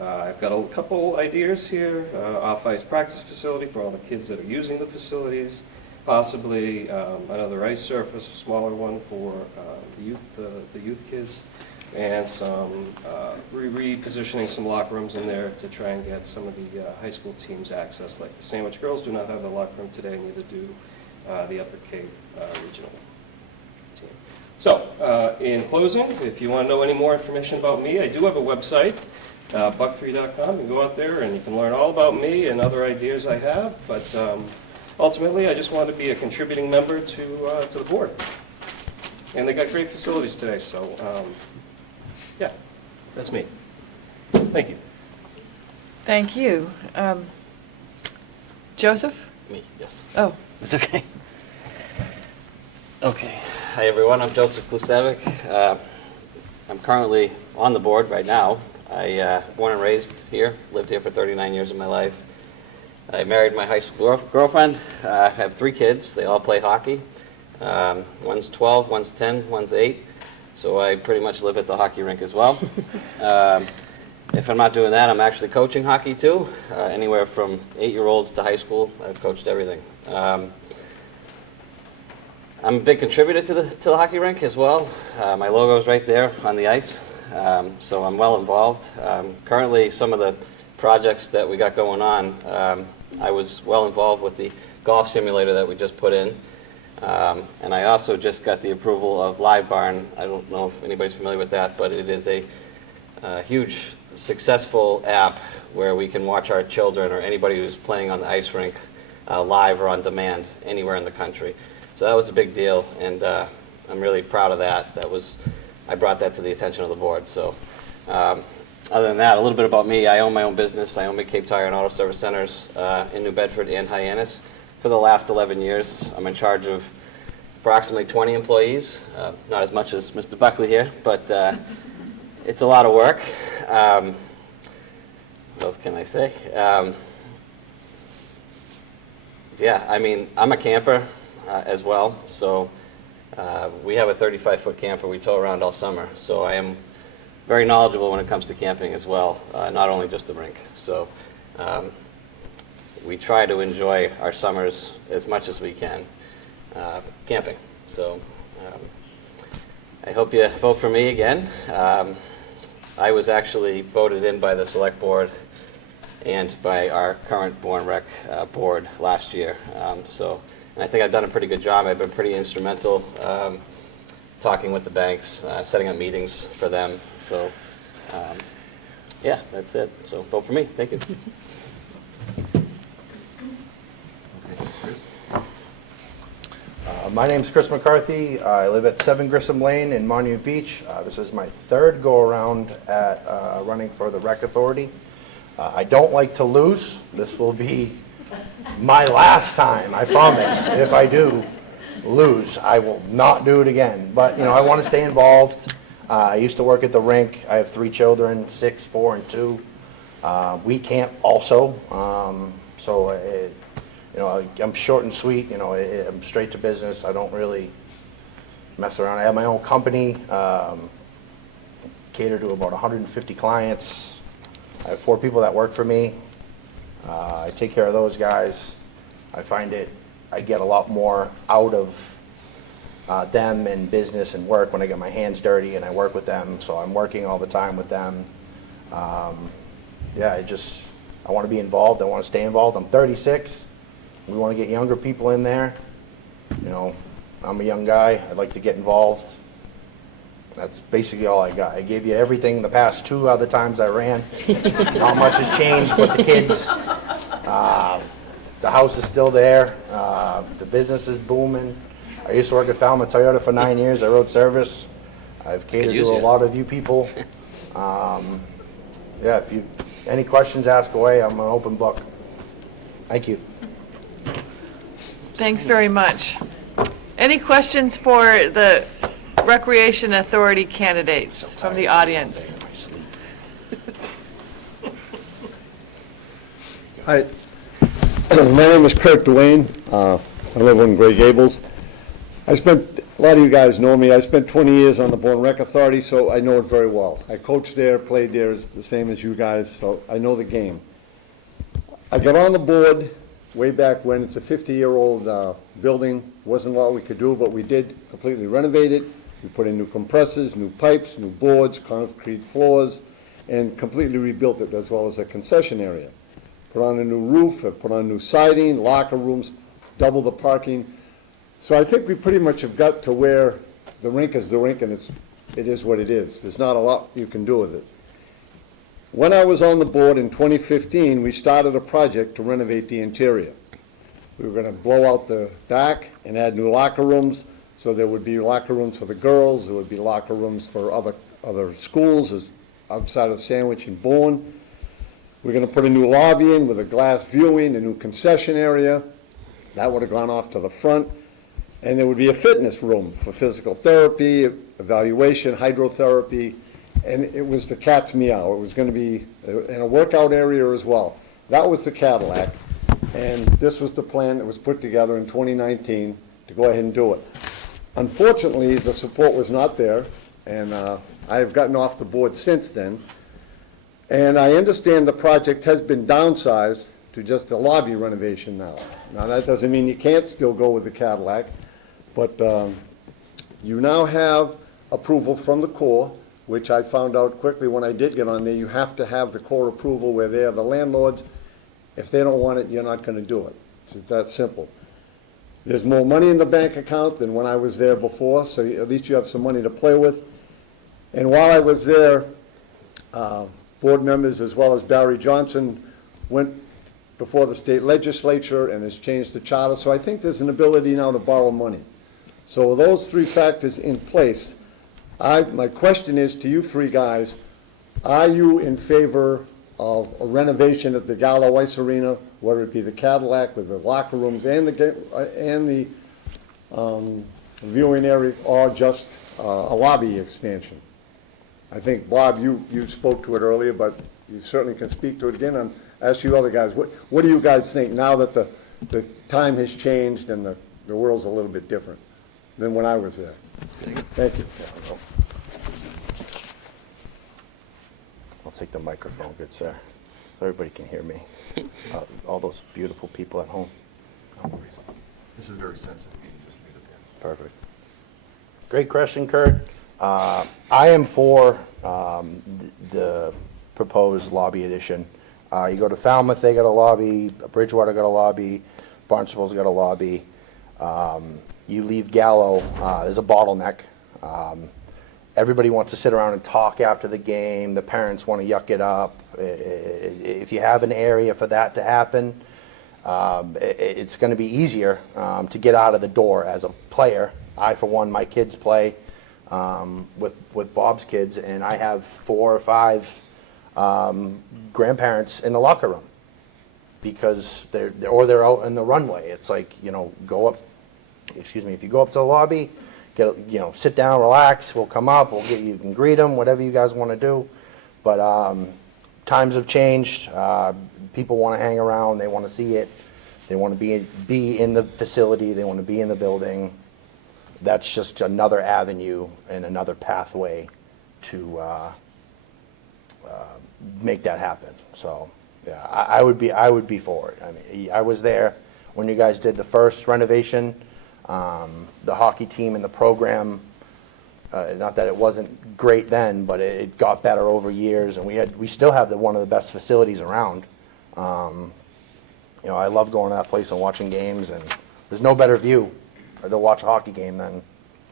I've got a couple ideas here, off-ice practice facility for all the kids that are using the facilities, possibly another ice surface, a smaller one for the youth kids, and some repositioning some locker rooms in there to try and get some of the high school teams access. Like the Sandwich girls do not have a locker room today, neither do the Upper Cape regional team. So, in closing, if you want to know any more information about me, I do have a website. Buck3.com. You can go out there and you can learn all about me and other ideas I have. But ultimately, I just want to be a contributing member to the board. And they got great facilities today, so yeah, that's me. Thank you. Thank you. Joseph? Me, yes. Oh, That's okay. Okay. Hi, everyone. I'm Joseph Klusevic. I'm currently on the board right now. I born and raised here, lived here for 39 years of my life. I married my high school girlfriend. I have 3 kids. They all play hockey. One's 12, one's 10, one's 8. So I pretty much live at the hockey rink as well. If I'm not doing that, I'm actually coaching hockey too. Anywhere from 8-year-olds to high school, I've coached everything. I'm a big contributor to the hockey rink as well. My logo's right there on the ice. So I'm well involved. Currently, some of the projects that we got going on, I was well involved with the golf simulator that we just put in. And I also just got the approval of Live Barn. I don't know if anybody's familiar with that, but it is a huge, successful app where we can watch our children or anybody who's playing on the ice rink live or on demand anywhere in the country. So that was a big deal, and I'm really proud of that. I brought that to the attention of the board. So other than that, a little bit about me. I own my own business. I own Cape Tire and Auto Service Centers in New Bedford and Hyannis. For the last 11 years, I'm in charge of approximately 20 employees. Not as much as Mr. Buckley here, but it's a lot of work. What else can I say? Yeah, I mean, I'm a camper as well, so we have a 35-foot camper we tow around all summer, so I am very knowledgeable when it comes to camping as well, not only just the rink. So, we try to enjoy our summers as much as we can camping. So I hope you vote for me again. I was actually voted in by the select board and by our current Bourne Rec board last year. And I think I've done a pretty good job. I've been pretty instrumental talking with the banks, setting up meetings for them. So yeah, that's it. So vote for me. Thank you. My name's Chris McCarthy. I live at 7 Grissom Lane in Monument Beach. This is my third go-around at running for the Rec Authority. I don't like to lose. This will be my last time, I promise. If I do lose, I will not do it again. But, you know, I want to stay involved. I used to work at the rink. I have 3 children, 6, 4, and 2. We camp also. You know, I'm short and sweet. You know, I'm straight to business. I don't really mess around. I have my own company, cater to about 150 clients. I have 4 people that work for me. I take care of those guys. I find I get a lot more out of them and business and work when I get my hands dirty and I work with them. So I'm working all the time with them. Yeah, I want to be involved. I want to stay involved. I'm 36. We want to get younger people in there. You know, I'm a young guy. I'd like to get involved. That's basically all I got. I gave you everything the past 2 other times I ran. Not much has changed with the kids. The house is still there. The business is booming. I used to work at Falmouth Toyota for 9 years. I rode service. I've catered to a lot of you people. Yeah, if you any questions, ask away. I'm an open book. Thank you. Thanks very much. Any questions for the Recreation Authority candidates from the audience? Hi, my name is Kurt Duane. I live in Gray Gables. A lot of you guys know me. I spent 20 years on the Bourne Rec Authority, so I know it very well. I coached there, played there, it's the same as you guys, so I know the game. I got on the board way back when. It's a 50-year-old building. Wasn't a lot we could do, but we did completely renovate it. We put in new compressors, new pipes, new boards, concrete floors, and completely rebuilt it, as well as a concession area. Put on a new roof, put on new siding, locker rooms, double the parking. So I think we pretty much have got to where the rink is the rink, and it is what it is. There's not a lot you can do with it. When I was on the board in 2015, we started a project to renovate the interior. We were going to blow out the back and add new locker rooms, so there would be locker rooms for the girls, there would be locker rooms for other schools as outside of Sandwich and Bourne. We're going to put a new lobby in with a glass viewing, a new concession area. That would have gone off to the front. And there would be a fitness room for physical therapy, evaluation, hydrotherapy, and it was the cat's meow. It was going to be in a workout area as well. That was the Cadillac, and this was the plan that was put together in 2019 to go ahead and do it. Unfortunately, the support was not there, and I have gotten off the board since then. And I understand the project has been downsized to just a lobby renovation now. Now, that doesn't mean you can't still go with the Cadillac, but you now have approval from the Corps, which I found out quickly when I did get on there. You have to have the Corps approval where they are the landlords. If they don't want it, you're not going to do it. It's that simple. There's more money in the bank account than when I was there before, so at least you have some money to play with. And while I was there, board members as well as Barry Johnson went before the state legislature and has changed the charter. So I think there's an ability now to borrow money. So with those 3 factors in place, my question is to you 3 guys, are you in favor of a renovation at the Gallo Ice Arena, whether it be the Cadillac with the locker rooms and the viewing area, or just a lobby expansion? I think, Bob, you spoke to it earlier, but you certainly can speak to it again. And ask you other guys, what do you guys think now that the time has changed and the world's a little bit different than when I was there? Thank you. I'll take the microphone, good sir. so everybody can hear me. All those beautiful people at home. No worries. This is a very sensitive meeting, just leave it there. Perfect. Great question, Kurt. I am for the proposed lobby addition. You go to Falmouth, they got a lobby, Bridgewater got a lobby, Barnstable's got a lobby. You leave Gallo, there's a bottleneck. Everybody wants to sit around and talk after the game. The parents want to yuck it up. If you have an area for that to happen, it's going to be easier to get out of the door as a player. I, for one, my kids play with Bob's kids, and I have 4 or 5 grandparents in the locker room because they're out in the runway. It's like, go up. Excuse me. If you go up to the lobby, sit down, relax. We'll come up. You can greet them, whatever you guys want to do. But times have changed. People want to hang around. They want to see it. They want to be in the facility. They want to be in the building. That's just another avenue and another pathway to make that happen. So, yeah, I would be for it. I mean, I was there when you guys did the first renovation. The hockey team and the program, not that it wasn't great then, but it got better over years, and we still have one of the best facilities around. I love going to that place and watching games, and there's no better view to watch a hockey game than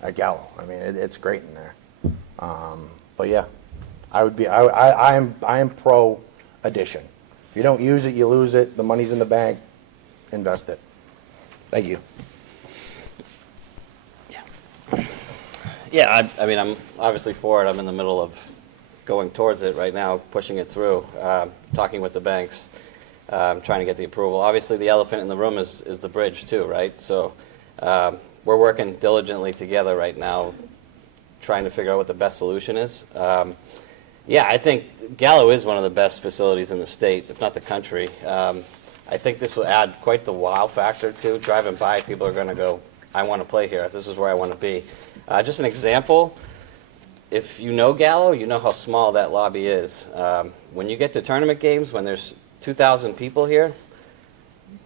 at Gallo. I mean, it's great in there. But yeah, I am pro addition. If you don't use it, you lose it. The money's in the bank. Invest it. Thank you. Yeah, I mean, I'm obviously for it. I'm in the middle of going towards it right now, pushing it through, talking with the banks, trying to get the approval. Obviously, the elephant in the room is the bridge too, right? So we're working diligently together right now, trying to figure out what the best solution is. Yeah, I think Gallo is one of the best facilities in the state, if not the country. I think this will add quite the wow factor too. Driving by, people are going to go, I want to play here. This is where I want to be. Just an example, if you know Gallo, you know how small that lobby is. When you get to tournament games, when there's 2,000 people here,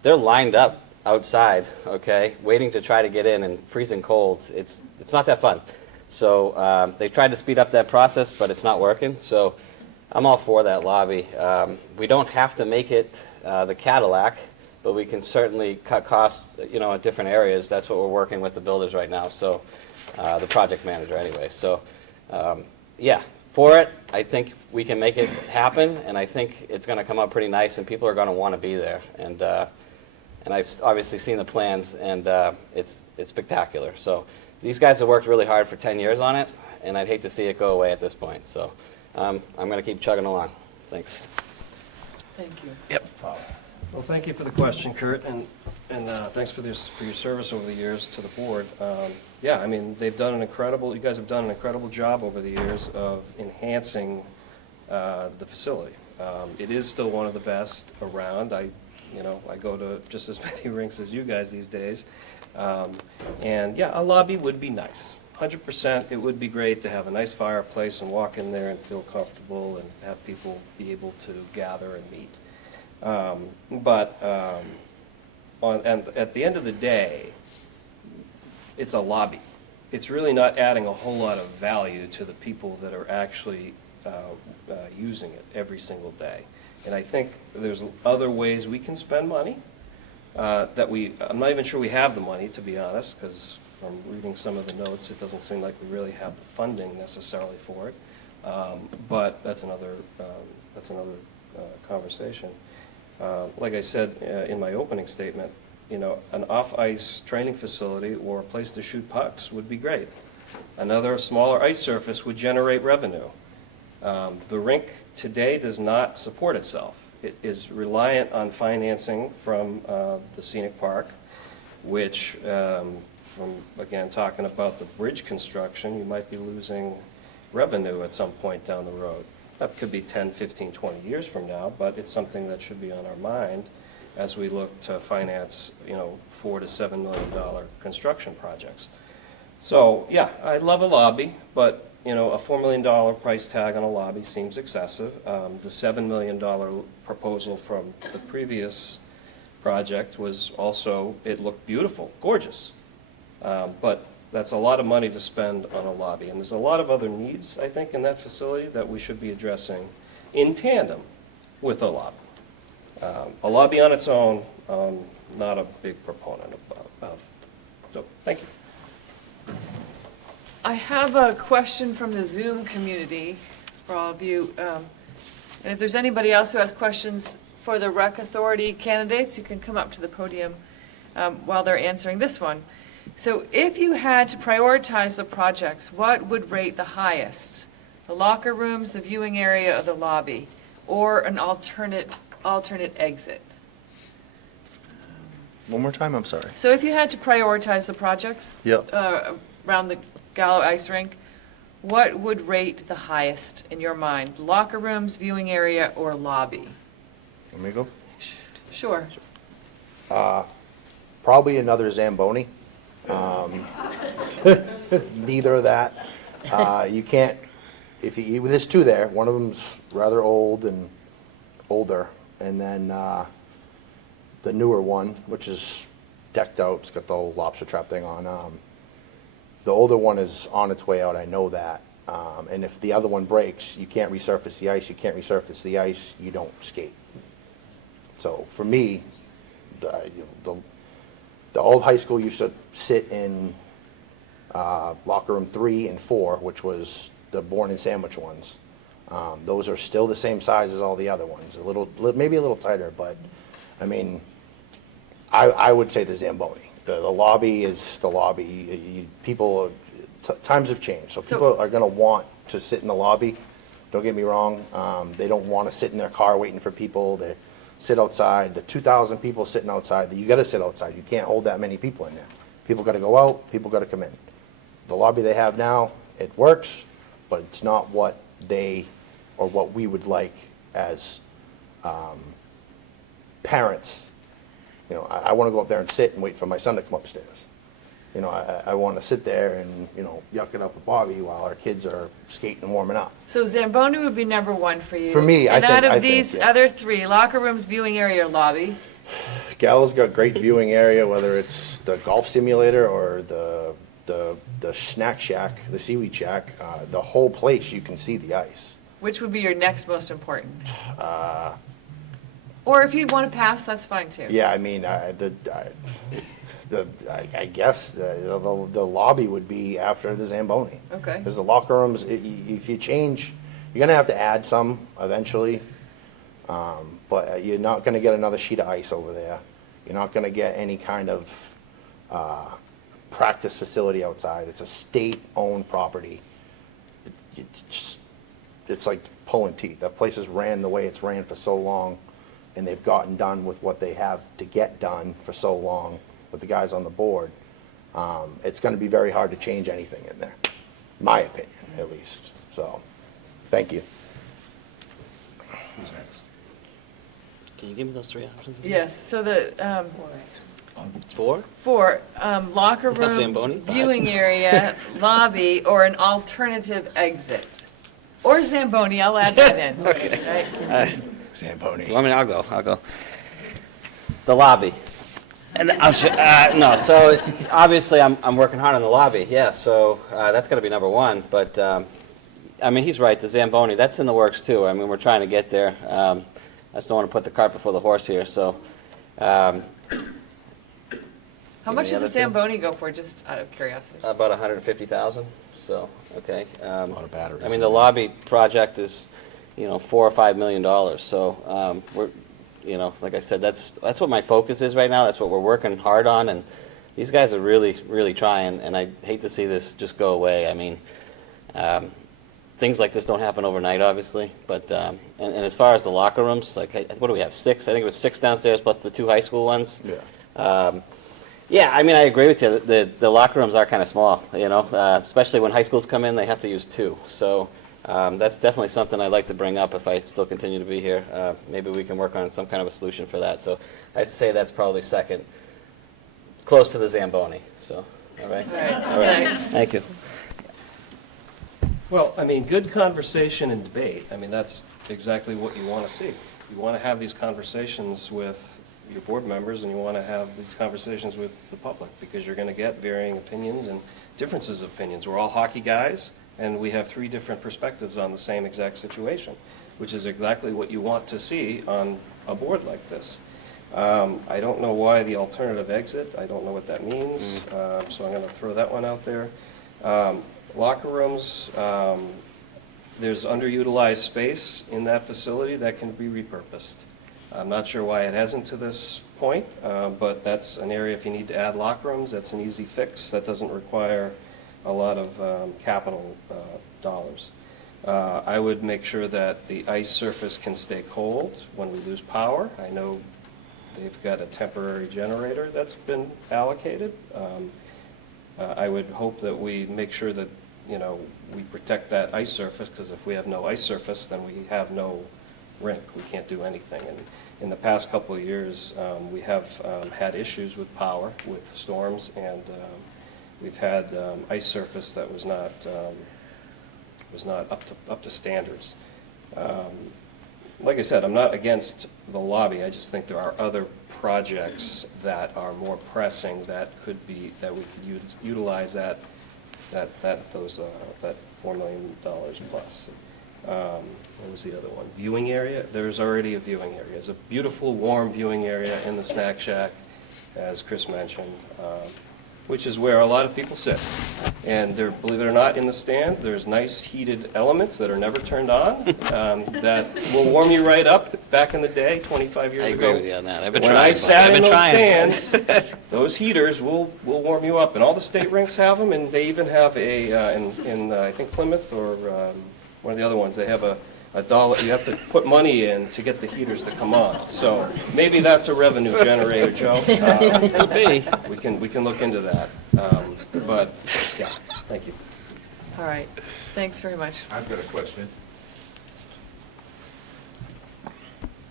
they're lined up outside, okay, waiting to try to get in and freezing cold. It's not that fun. So they tried to speed up that process, but it's not working. So I'm all for that lobby. We don't have to make it the Cadillac, but we can certainly cut costs, in different areas. That's what we're working with the builders right now. So the project manager anyway. So yeah, for it. I think we can make it happen, and I think it's going to come out pretty nice, and people are going to want to be there. And I've obviously seen the plans, and it's spectacular. So these guys have worked really hard for 10 years on it, and I'd hate to see it go away at this point. So I'm going to keep chugging along. Thanks. Thank you. Yep. Well, thank you for the question, Kurt, and thanks for your service over the years to the board. Yeah, I mean, you guys have done an incredible job over the years of enhancing the facility. It is still one of the best around. I go to just as many rinks as you guys these days. And yeah, a lobby would be nice. 100%, it would be great to have a nice fireplace and walk in there and feel comfortable and have people be able to gather and meet. And at the end of the day, it's a lobby. It's really not adding a whole lot of value to the people that are actually using it every single day. And I think there's other ways we can spend money I'm not even sure we have the money, to be honest, because from reading some of the notes, it doesn't seem like we really have the funding necessarily for it. But that's another conversation. Like I said in my opening statement, an off-ice training facility or a place to shoot pucks would be great. Another smaller ice surface would generate revenue. The rink today does not support itself. It is reliant on financing from the scenic park, which, from, again, talking about the bridge construction, you might be losing revenue at some point down the road. That could be 10, 15, 20 years from now, but it's something that should be on our mind as we look to finance, $4 to $7 million construction projects. So, yeah, I love a lobby, but you know, a $4 million price tag on a lobby seems excessive. The $7 million proposal from the previous project was also, it looked beautiful, gorgeous. But that's a lot of money to spend on a lobby. And there's a lot of other needs, I think, in that facility that we should be addressing in tandem with a lobby. A lobby on its own, not a big proponent of. So, thank you. I have a question from the Zoom community for all of you. And if there's anybody else who has questions for the Rec Authority candidates, you can come up to the podium while they're answering this one. So if you had to prioritize the projects, what would rate the highest? The locker rooms, the viewing area, or the lobby? Or an alternate exit? One more time, I'm sorry. So if you had to prioritize the projects Yep. around the Gallo Ice Rink, what would rate the highest in your mind? Locker rooms, viewing area, or lobby? Let me go. Sure. Probably another Zamboni. Neither of that. You can't, there's two there. One of them's rather old and older. And then the newer one, which is decked out, it's got the whole lobster trap thing on. The older one is on its way out, I know that. And if the other one breaks, you can't resurface the ice. You can't resurface the ice, you don't skate. So for me, the old high school used to sit in locker room 3 and 4, which was the Bourne and sandwich ones. Those are still the same size as all the other ones, maybe a little tighter, but I mean, I would say the Zamboni. The lobby is the lobby. Times have changed, so people are going to want to sit in the lobby. Don't get me wrong. They don't want to sit in their car waiting for people. They sit outside. The 2,000 people sitting outside, you got to sit outside. You can't hold that many people in there. People got to go out. People got to come in. The lobby they have now, it works, but it's not what what we would like as parents. You know, I want to go up there and sit and wait for my son to come upstairs. You know, I want to sit there and, you know, yuck it up with Bobby while our kids are skating and warming up. So Zamboni would be number 1 for you. For me, I think. And out of these other 3, locker rooms, viewing area, or lobby? Gallo's got great viewing area, whether it's the golf simulator or the snack shack, the seaweed shack. The whole place, you can see the ice. Which would be your next most important? Or if you want to pass, that's fine too. Yeah, I mean, I guess the lobby would be after the Zamboni. Okay. Because the locker rooms, if you change, you're going to have to add some eventually. But you're not going to get another sheet of ice over there. You're not going to get any kind of practice facility outside. It's a state-owned property. It's like pulling teeth. That place has ran the way it's ran for so long, and they've gotten done with what they have to get done for so long with the guys on the board. It's going to be very hard to change anything in there, my opinion, at least. So, thank you. Who's next? Can you give me those 3 options? Yes, so the 4? 4, locker Not Zamboni? room, 5. viewing area, lobby, or an alternative exit. Or Zamboni, I'll add that in. Okay. Right? Zamboni. You want me? I'll go. The lobby. And no, so obviously I'm working hard on the lobby. Yeah, so that's got to be number 1. But I mean, he's right. The Zamboni, that's in the works too. I mean, we're trying to get there. I just don't want to put the cart before the horse here. So. How much the does a other two? Zamboni go for, just out of curiosity? About 150,000. So okay. A lot of batteries. I mean, the lobby project is, you know, $4 or $5 million. So we're, you know, like I said, that's what my focus is right now. That's what we're working hard on, and these guys are really, really trying. And I hate to see this just go away. I mean, things like this don't happen overnight, obviously. But and as far as the locker rooms, like what do we have? 6? I think it was 6 downstairs plus the 2 high school ones. Yeah. Yeah, I mean, I agree with you. The locker rooms are kind of small, you know, especially when high schools come in, they have to use 2. So that's definitely something I'd like to bring up if I still continue to be here. Maybe we can work on some kind of a solution for that. So I'd say that's probably second, close to the Zamboni. So, all right. All right. All right. Thanks. Thank you. Well, I mean, good conversation and debate, I mean, that's exactly what you want to see. You want to have these conversations with your board members, and you want to have these conversations with the public, because you're going to get varying opinions and differences of opinions. We're all hockey guys, and we have three different perspectives on the same exact situation, which is exactly what you want to see on a board like this. I don't know why the alternative exit, I don't know what that means, so I'm going to throw that one out there. Locker rooms, there's underutilized space in that facility that can be repurposed. I'm not sure why it hasn't to this point, but that's an area, if you need to add locker rooms, that's an easy fix. That doesn't require a lot of capital dollars. I would make sure that the ice surface can stay cold when we lose power. I know they've got a temporary generator that's been allocated. I would hope that we make sure that, you know, we protect that ice surface, because if we have no ice surface, then we have no rink. We can't do anything. And in the past couple of years, we have had issues with power, with storms, and we've had ice surface that was not up to standards. Like I said, I'm not against the lobby. I just think there are other projects that are more pressing that we could utilize that $4 million plus. What was the other one? Viewing area. There's already a viewing area. There's a beautiful, warm viewing area in the snack shack, as Chris mentioned, which is where a lot of people sit. And there, believe it or not, in the stands, there's nice heated elements that are never turned on, that will warm you right up. Back in the day, 25 years ago. I agree with you on that. I've been when trying. I sat in those trying. stands, those heaters will warm you up. And all the state rinks have them, and they even have in I think Plymouth or one of the other ones, they have a $1. You have to put money in to get the heaters to come on. So maybe that's a revenue generator, Joe. Could be. We can look into that. But yeah, thank you. All right, thanks very much. I've got a question.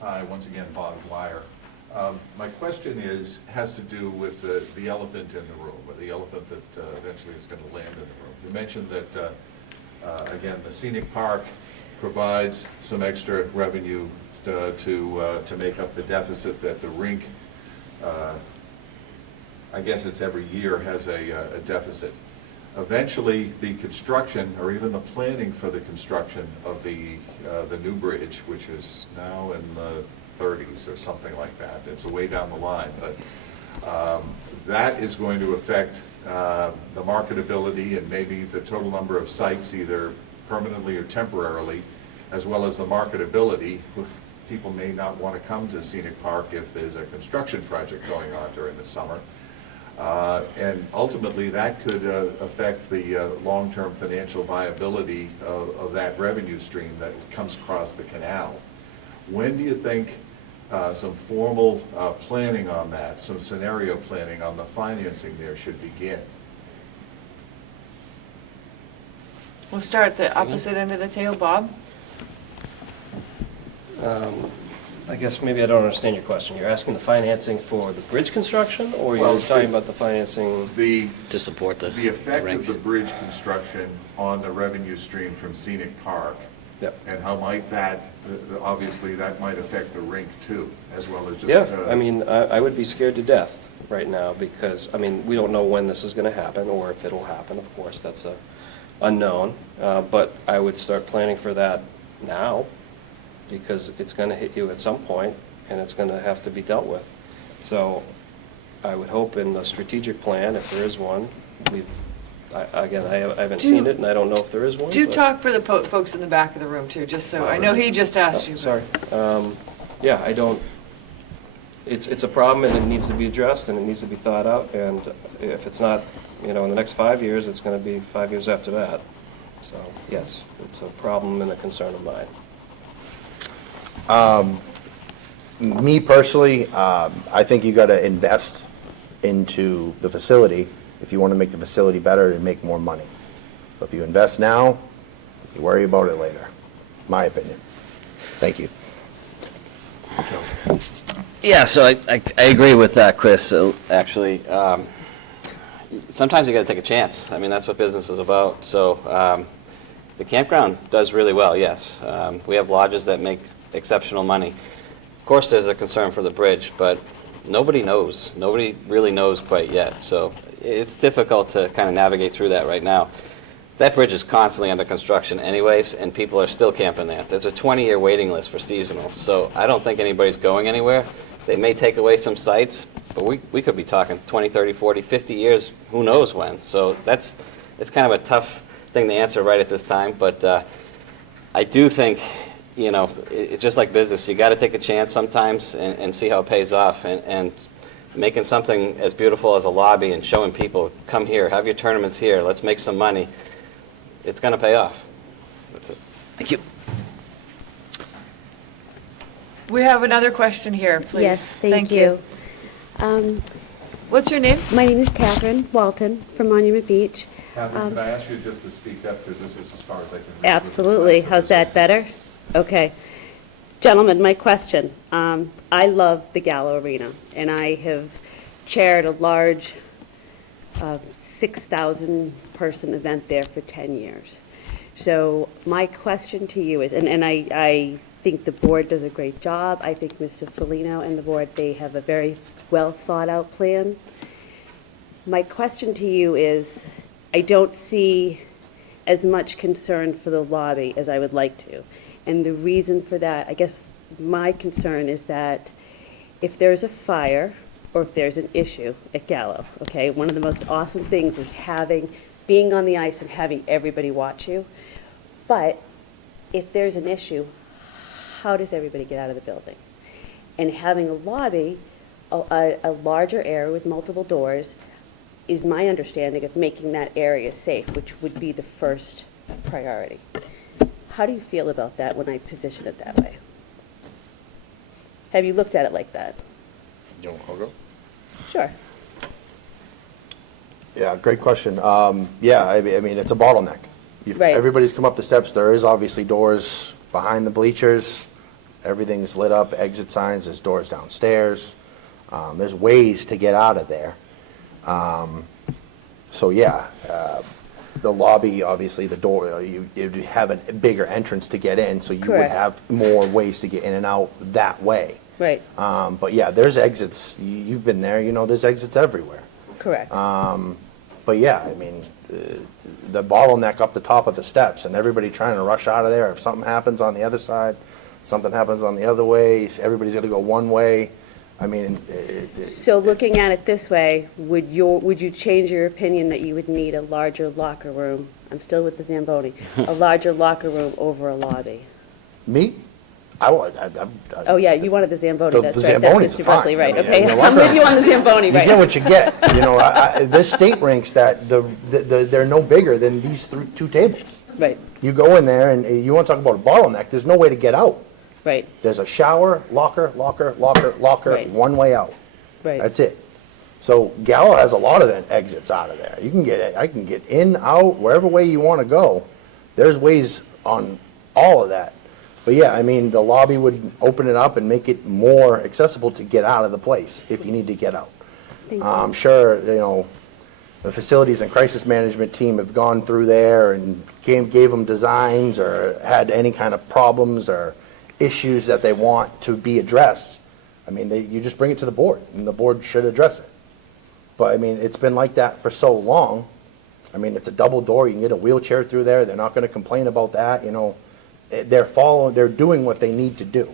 Hi, once again, Bob Dwyer. My question has to do with the elephant in the room, or the elephant that eventually is going to land in the room. You mentioned that, again, the scenic park provides some extra revenue to make up the deficit that the rink, I guess it's every year, has a deficit. Eventually, the construction, or even the planning for the construction of the new bridge, which is now in the 30s or something like that, it's a way down the line, but that is going to affect the marketability and maybe the total number of sites, either permanently or temporarily, as well as the marketability. People may not want to come to Scenic Park if there's a construction project going on during the summer. And ultimately, that could affect the long-term financial viability of that revenue stream that comes across the canal. When do you think some formal planning on that, some scenario planning on the financing there should begin? We'll start at the opposite end of the table, Bob. I guess maybe I don't understand your question. You're asking the financing for the bridge construction, or you're talking about the financing? To support the effect rink. of the bridge construction on the revenue stream from Scenic Park. Yep. And how might that, obviously, that might affect the rink too, as well as just. Yeah, I mean, I would be scared to death right now, because, I mean, we don't know when this is going to happen, or if it'll happen, of course, that's a unknown. But I would start planning for that now, because it's going to hit you at some point, and it's going to have to be dealt with. So I would hope in the strategic plan, if there is one, I haven't seen it, and I don't know if there is one. Do but- talk for the folks in the back of the room too, just so, I know he just asked you. Sorry. Yeah, I don't, it's a problem, and it needs to be addressed, and it needs to be thought out, and if it's not, in the next 5 years, it's going to be 5 years after that. So, yes, it's a problem and a concern of mine. Me personally, I think you got to invest into the facility if you want to make the facility better and make more money. So if you invest now, you worry about it later, my opinion. Thank you. Yeah, so I agree with Chris, actually. Sometimes you got to take a chance. I mean, that's what business is about. So The campground does really well, yes. We have lodges that make exceptional money. Of course, there's a concern for the bridge, but nobody knows. Nobody really knows quite yet. So it's difficult to kind of navigate through that right now. That bridge is constantly under construction anyways, and people are still camping there. There's a 20-year waiting list for seasonals, so I don't think anybody's going anywhere. They may take away some sites, but we could be talking 20, 30, 40, 50 years, who knows when. So it's kind of a tough thing to answer right at this time, but I do think, you know, it's just like business. You got to take a chance sometimes and see how it pays off. And making something as beautiful as a lobby and showing people, come here, have your tournaments here, let's make some money, it's going to pay off. That's it. Thank you. We have another question here, please. Yes, thank you. What's your name? My name is Catherine Walton from Monument Beach. Catherine, could I ask you just to speak up, because this is as far as I can reach. Absolutely. How's that better? Okay. Gentlemen, my question. I love the Gallo Arena, and I have chaired a large 6,000-person event there for 10 years. So my question to you is, and I think the board does a great job. I think Mr. Foligno and the board, they have a very well thought out plan. My question to you is, I don't see as much concern for the lobby as I would like to. And the reason for that, I guess my concern is that if there's a fire or if there's an issue at Gallo, okay, one of the most awesome things is being on the ice and having everybody watch you. But if there's an issue, how does everybody get out of the building? And having a lobby, a larger area with multiple doors, is my understanding of making that area safe, which would be the first priority. How do you feel about that when I position it that way? Have you looked at it like that? You want to go? Sure. Yeah, great question. Yeah, I mean, it's a bottleneck. Right. Everybody's come up the steps. There is obviously doors behind the bleachers. Everything's lit up, exit signs, there's doors downstairs. There's ways to get out of there. So yeah, the lobby, obviously the door, you'd have a bigger entrance to get in, so you would Correct. have more ways to get in and out that way. Right. But yeah, there's exits. You've been there, you know, there's exits everywhere. Correct. But yeah, I mean, the bottleneck up the top of the steps and everybody trying to rush out of there. If something happens on the other side, something happens on the other way, everybody's got to go one way. I mean, So looking at it this way, would you change your opinion that you would need a larger locker room? I'm still with the Zamboni. A larger locker room over a lobby? me? Oh, yeah, you wanted the Zamboni, that's The right. Zambonis That's are Mr. Buckley, fine. right, I mean, okay. the I'm locker with room- you on the Zamboni, You get right. what you get, you know, there's state rinks that they're no bigger than these two tables. Right, You go in there and you want to talk about a bottleneck, there's no way to get out. right, There's a shower, locker, Right. one way out. right. That's it. So Gallo has a lot of exits out of there. I can get in, out, wherever way you want to go. There's ways on all of that. But yeah, I mean, the lobby would open it up and make it more accessible to get out of the place if you need to get out. Thank you. I'm sure, you know, the facilities and crisis management team have gone through there and gave them designs or had any kind of problems or issues that they want to be addressed. I mean, you just bring it to the board, and the board should address it. But, I mean, it's been like that for so long. I mean, it's a double door, you can get a wheelchair through there, they're not gonna complain about that, you know. They're doing what they need to do.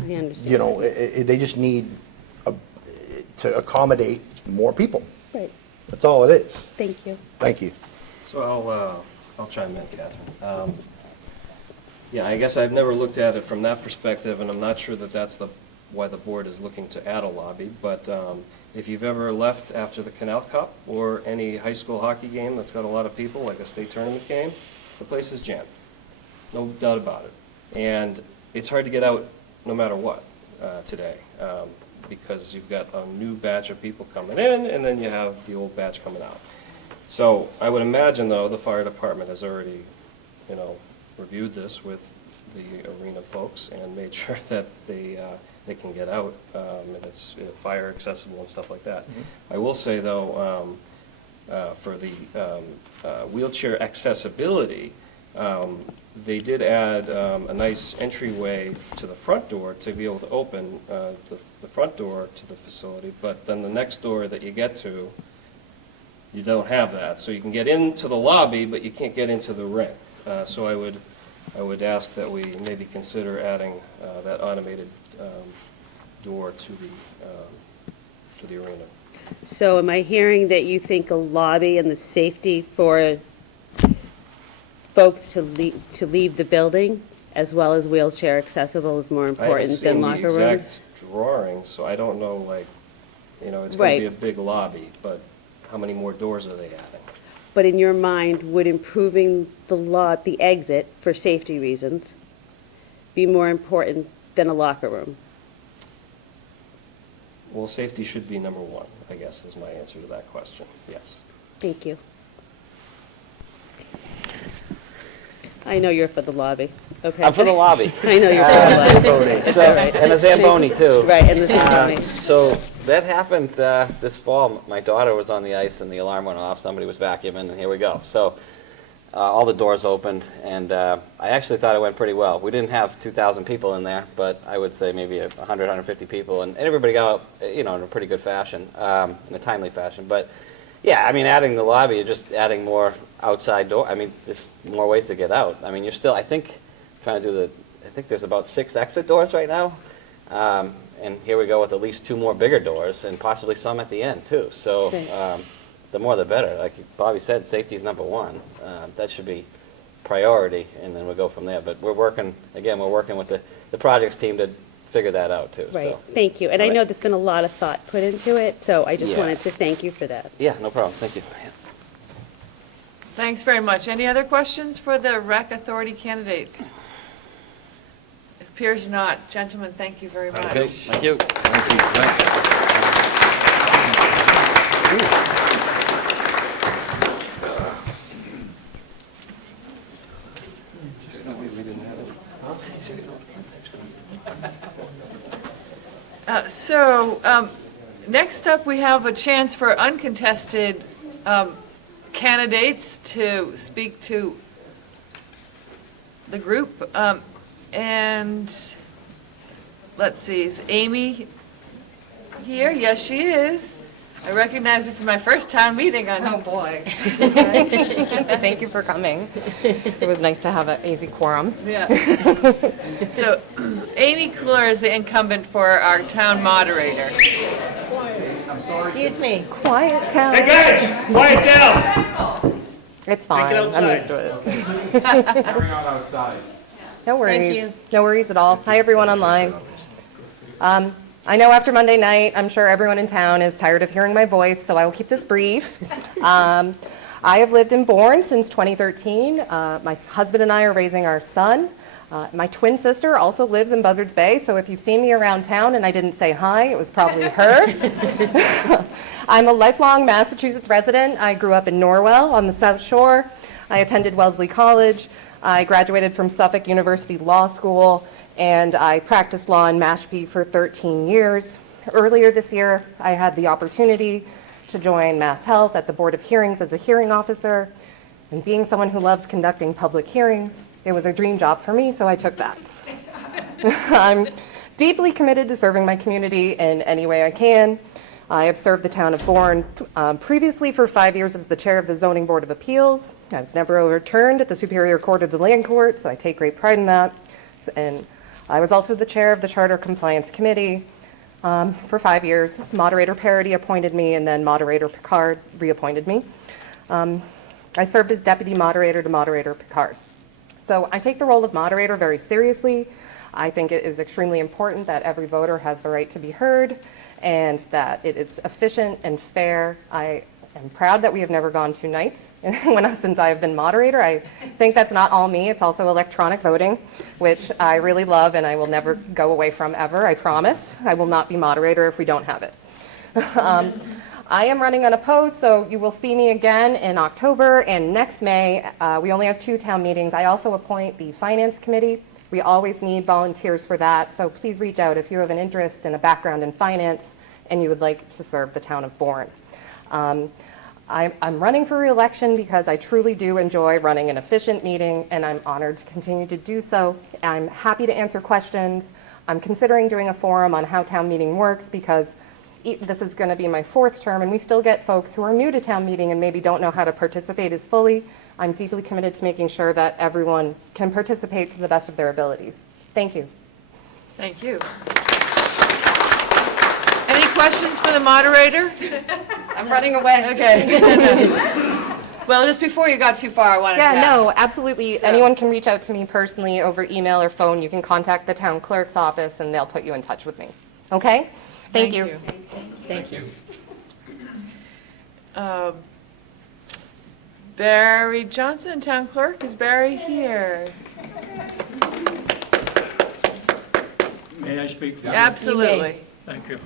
I understand. You know, they just need to accommodate more people. Right, That's all it is. thank you. Thank you. So I'll chime in, Catherine. Yeah, I guess I've never looked at it from that perspective, and I'm not sure that that's why the board is looking to add a lobby, but if you've ever left after the Canal Cup or any high school hockey game that's got a lot of people, like a state tournament game, the place is jammed. No doubt about it. And it's hard to get out no matter what today, because you've got a new batch of people coming in, and then you have the old batch coming out. So I would imagine, though, the fire department has already, you know, reviewed this with the arena folks and made sure that they can get out, and it's fire accessible and stuff like that. I will say, though, for the wheelchair accessibility, They did add a nice entryway to the front door to be able to open the front door to the facility, but then the next door that you get to, you don't have that. So you can get into the lobby, but you can't get into the ring. So I would ask that we maybe consider adding that automated door to the arena. So am I hearing that you think a lobby and the safety for folks to leave the building, as well as wheelchair accessible, is more I haven't important seen than the locker exact rooms? drawing, so I don't know, like, it's going Right. to be a big lobby, but how many more doors are they adding? But in your mind, would improving the exit for safety reasons be more important than a locker room? Well, safety should be number one, I guess, is my answer to that question, yes. Thank you. I know you're for the lobby, okay? I'm for the lobby. I know you're for the lobby. So, and the Zamboni, too. Right, and the Zamboni. So that happened this fall. My daughter was on the ice, and the alarm went off. Somebody was vacuuming, and here we go. So all the doors opened, and I actually thought it went pretty well. We didn't have 2,000 people in there, but I would say maybe 100, 150 people, and everybody got out, in a pretty good fashion, in a timely fashion. But yeah, I mean, adding the lobby, you're just adding more outside door. I mean, just more ways to get out. I mean, you're still, I think there's about 6 exit doors right now. And here we go with at least 2 more bigger doors and possibly some at the end too. So the more the better. Like Bobby said, safety is number one. That should be priority, and then we'll go from there. But we're working with the projects team to figure that out too. Right, So. thank you. And I know there's been a lot of thought put into it, so I just Yeah. wanted to thank you for that. Yeah, no problem. Thank you. Thanks very much. Any other questions for the Rec Authority candidates? It appears not. Gentlemen, thank you very much. Okay, thank you. Next up, we have a chance for uncontested candidates to speak to the group. And let's see, is Amy here? Yes, she is. I recognize her from my first town meeting on. Oh, boy. Thank you for coming. It was nice to have an easy quorum. Yeah. So Amy Cooler is the incumbent for our town moderator. Excuse me. Quiet down. Hey, guys, quiet down. It's fine. Take it outside. I'm used to it. Carry on outside. No worries. Thank you. No worries at all. Hi, everyone online. I know after Monday night, I'm sure everyone in town is tired of hearing my voice, so I will keep this brief. I have lived in Bourne since 2013. My husband and I are raising our son. My twin sister also lives in Buzzards Bay, so if you've seen me around town and I didn't say hi, it was probably her. I'm a lifelong Massachusetts resident. I grew up in Norwell on the South Shore. I attended Wellesley College. I graduated from Suffolk University Law School, and I practiced law in Mashpee for 13 years. Earlier this year, I had the opportunity to join Mass Health at the Board of Hearings as a hearing officer. And being someone who loves conducting public hearings, it was a dream job for me, so I took that. I'm deeply committed to serving my community in any way I can. I have served the town of Bourne previously for 5 years as the chair of the Zoning Board of Appeals. I was never overturned at the Superior Court of the Land Court, so I take great pride in that. And I was also the chair of the Charter Compliance Committee for 5 years. Moderator Parity appointed me, and then Moderator Picard reappointed me. I served as deputy moderator to Moderator Picard. So I take the role of moderator very seriously. I think it is extremely important that every voter has the right to be heard and that it is efficient and fair. I am proud that we have never gone 2 nights since I have been moderator. I think that's not all me, it's also electronic voting, which I really love and I will never go away from ever, I promise. I will not be moderator if we don't have it. I am running unopposed, so you will see me again in October and next May. We only have 2 town meetings. I also appoint the Finance Committee. We always need volunteers for that, so please reach out if you have an interest and a background in finance and you would like to serve the town of Bourne. I'm running for reelection because I truly do enjoy running an efficient meeting, and I'm honored to continue to do so. I'm happy to answer questions. I'm considering doing a forum on how town meeting works because this is going to be my 4th term, and we still get folks who are new to town meeting and maybe don't know how to participate as fully. I'm deeply committed to making sure that everyone can participate to the best of their abilities. Thank you. Thank you. Any questions for the moderator? I'm running away. Okay. Well, just before you got too far, I wanted to ask. Yeah, no, absolutely. So- Anyone can reach out to me personally over email or phone. You can contact the town clerk's office and they'll put you in touch with me. Okay? Thank you. Thank you. Barry Johnson, Town Clerk. Is Barry here? May I speak? Absolutely. Thank you.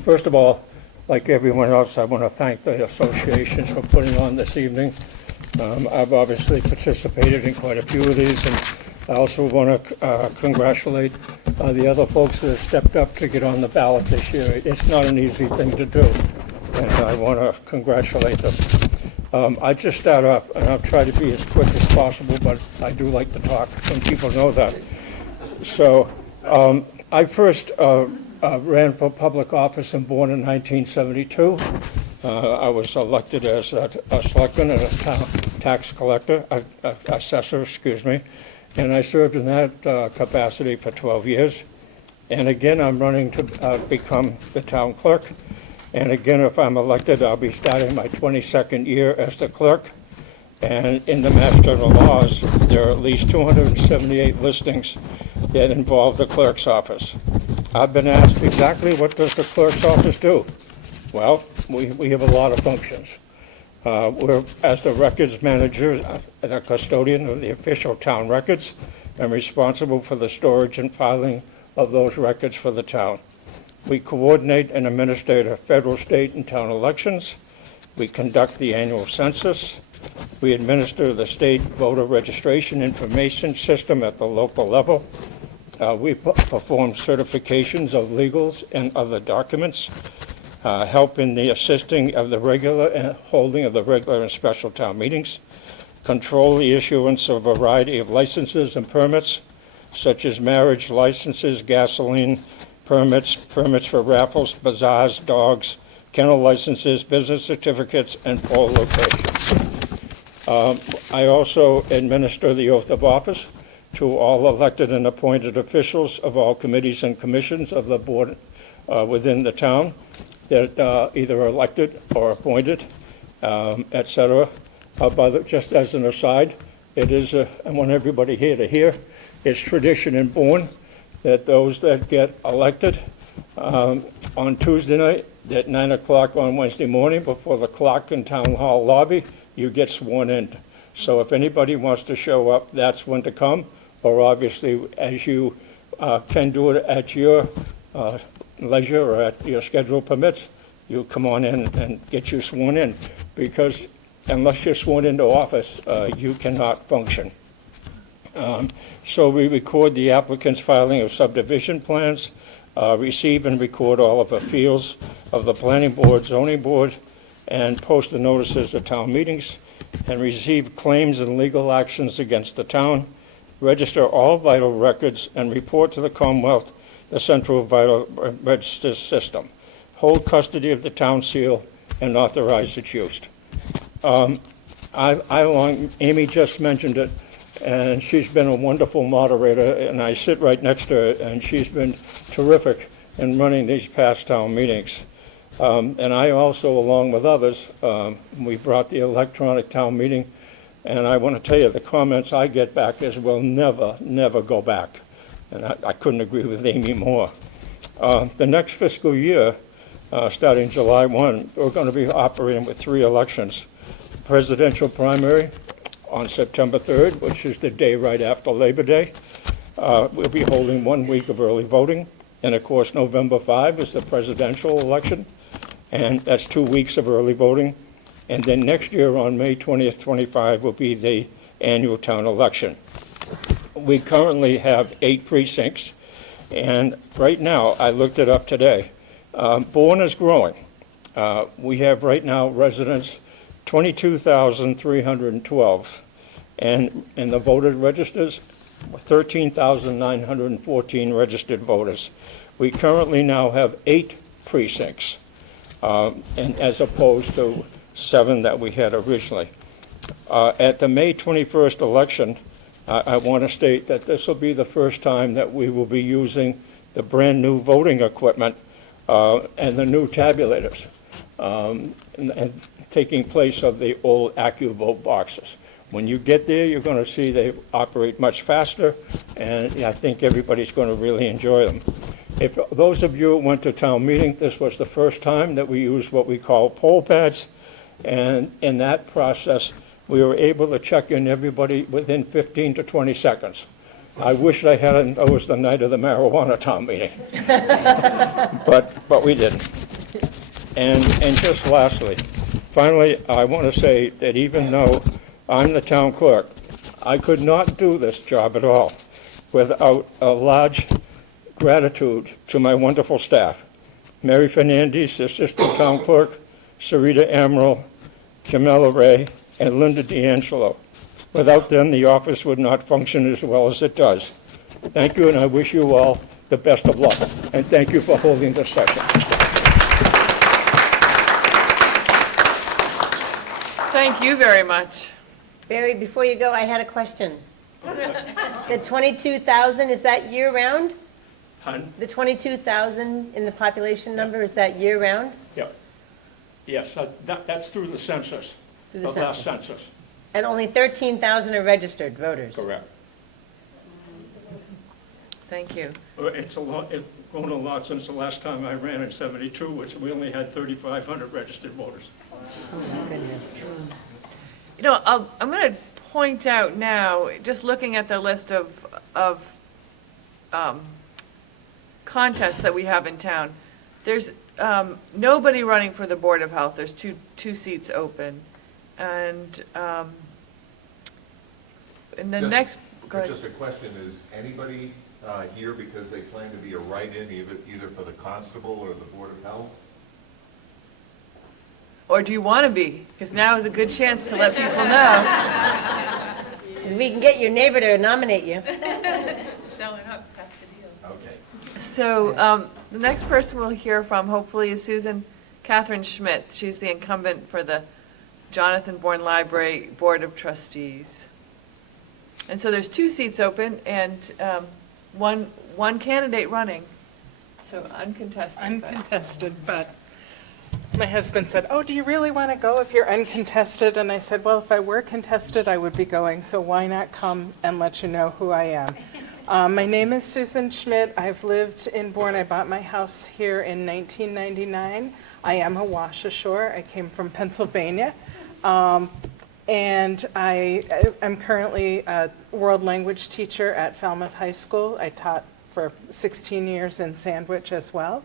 First of all, like everyone else, I want to thank the associations for putting on this evening. I've obviously participated in quite a few of these, and I also want to congratulate the other folks that have stepped up to get on the ballot this year. It's not an easy thing to do, and I want to congratulate them. I just start off, and I'll try to be as quick as possible, but I do like to talk, and people know that. So I first ran for public office in Bourne in 1972. I was elected as a selectman and a town tax collector, assessor, excuse me, and I served in that capacity for 12 years. And again, I'm running to become the town clerk. And again, if I'm elected, I'll be starting my 22nd year as the clerk. And in the Mass General laws, there are at least 278 listings that involve the clerk's office. I've been asked exactly what does the clerk's office do? Well, we have a lot of functions. We're, as the records manager, the custodian of the official town records, and responsible for the storage and filing of those records for the town. We coordinate and administer the federal, state, and town elections. We conduct the annual census. We administer the state voter registration information system at the local level. We perform certifications of legals and other documents, help in the assisting of the regular and holding of the regular and special town meetings, control the issuance of a variety of licenses and permits, such as marriage licenses, gasoline permits, permits for raffles, bazaars, dogs, kennel licenses, business certificates, and poll locations. I also administer the oath of office to all elected and appointed officials of all committees and commissions of the board within the town that either are elected or appointed, et cetera. Just as an aside, it is, I want everybody here to hear, it's tradition in Bourne that those that get elected on Tuesday night at 9 o'clock on Wednesday morning before the clock in Town Hall lobby, you get sworn in. So if anybody wants to show up, that's when to come, or obviously as you can do it at your leisure or at your schedule permits, you come on in and get you sworn in, because unless you're sworn into office, you cannot function. So we record the applicant's filing of subdivision plans, receive and record all of the appeals of the planning board, zoning board, and post the notices of town meetings, and receive claims and legal actions against the town, register all vital records, and report to the Commonwealth the Central Vital Register System, hold custody of the town seal, and authorize its use. Amy just mentioned it, and she's been a wonderful moderator, and I sit right next to her, and she's been terrific in running these past town meetings. And I also, along with others, we brought the electronic town meeting, and I want to tell you, the comments I get back is we'll never, never go back. And I couldn't agree with Amy more. The next fiscal year, starting July 1, we're going to be operating with 3 elections. Presidential primary on September 3rd, which is the day right after Labor Day. We'll be holding 1 week of early voting. And of course, November 5 is the presidential election, and that's 2 weeks of early voting. And then next year on May 20th, 25 will be the annual town election. We currently have 8 precincts, And right now, I looked it up today, Bourne is growing. We have right now residents, 22,312, and in the voter registers, 13,914 registered voters. We currently now have 8 precincts, and as opposed to 7 that we had originally. At the May 21st election, I want to state that this will be the first time that we will be using the brand-new voting equipment and the new tabulators, and taking place of the old AccuVote boxes. When you get there, you're going to see they operate much faster, and I think everybody's going to really enjoy them. If those of you who went to town meeting, this was the first time that we used what we call poll pads, and in that process, we were able to check in everybody within 15 to 20 seconds. I wish I hadn't, that was the night of the marijuana town meeting. but we didn't. And just lastly, finally, I want to say that even though I'm the town clerk, I could not do this job at all without a large gratitude to my wonderful staff. Mary Fernandez, Assistant Town Clerk, Sarita Amaral, Jamela Ray, and Linda D'Angelo. Without them, the office would not function as well as it does. Thank you, and I wish you all the best of luck. And thank you for holding this session. Thank you very much. Barry, before you go, I had a question. The 22,000, is that year-round? Hun? The 22,000 in the population number, is that year-round? Yeah. Yes, that's through the census, Through the last census. census. And only 13,000 are registered voters? Correct. Thank you. It's a lot, it's grown a lot since the last time I ran in '72, which we only had 3,500 registered voters. Oh, my goodness. You know, I'm going to point out now, just looking at the list of contests that we have in town, there's nobody running for the Board of Health. There's two seats open. And the next, go ahead. Just a question, is anybody here because they plan to be a write-in either for the constable or the Board of Health? Or do you want to be? Because now is a good chance to let people know. Because we can get your neighbor to nominate you. Showing up, that's the deal. Okay. So the next person we'll hear from hopefully is Susan Catherine Schmidt. She's the incumbent for the Jonathan Bourne Library Board of Trustees. And so there's 2 seats open and one candidate running. So uncontested. Uncontested, but my husband said, "Oh, do you really want to go if you're uncontested?" And I said, "Well, if I were contested, I would be going, so why not come and let you know who I am?" My name is Susan Schmidt. I've lived in Bourne. I bought my house here in 1999. I am a wash ashore. I came from Pennsylvania. And I'm currently a world language teacher at Falmouth High School. I taught for 16 years in Sandwich as well.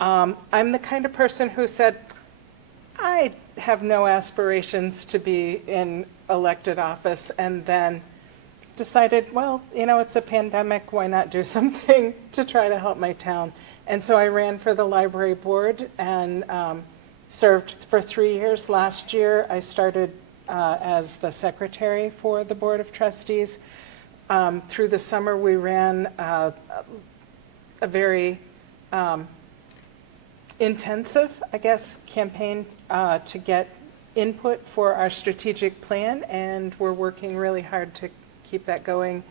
I'm the kind of person who said, I have no aspirations to be in elected office, and then decided, well, you know, it's a pandemic, why not do something to try to help my town? And so I ran for the library board and served for 3 years. Last year, I started as the secretary for the Board of Trustees. Through the summer, we ran a very intensive, I guess, campaign to get input for our strategic plan, and we're working really hard to keep that going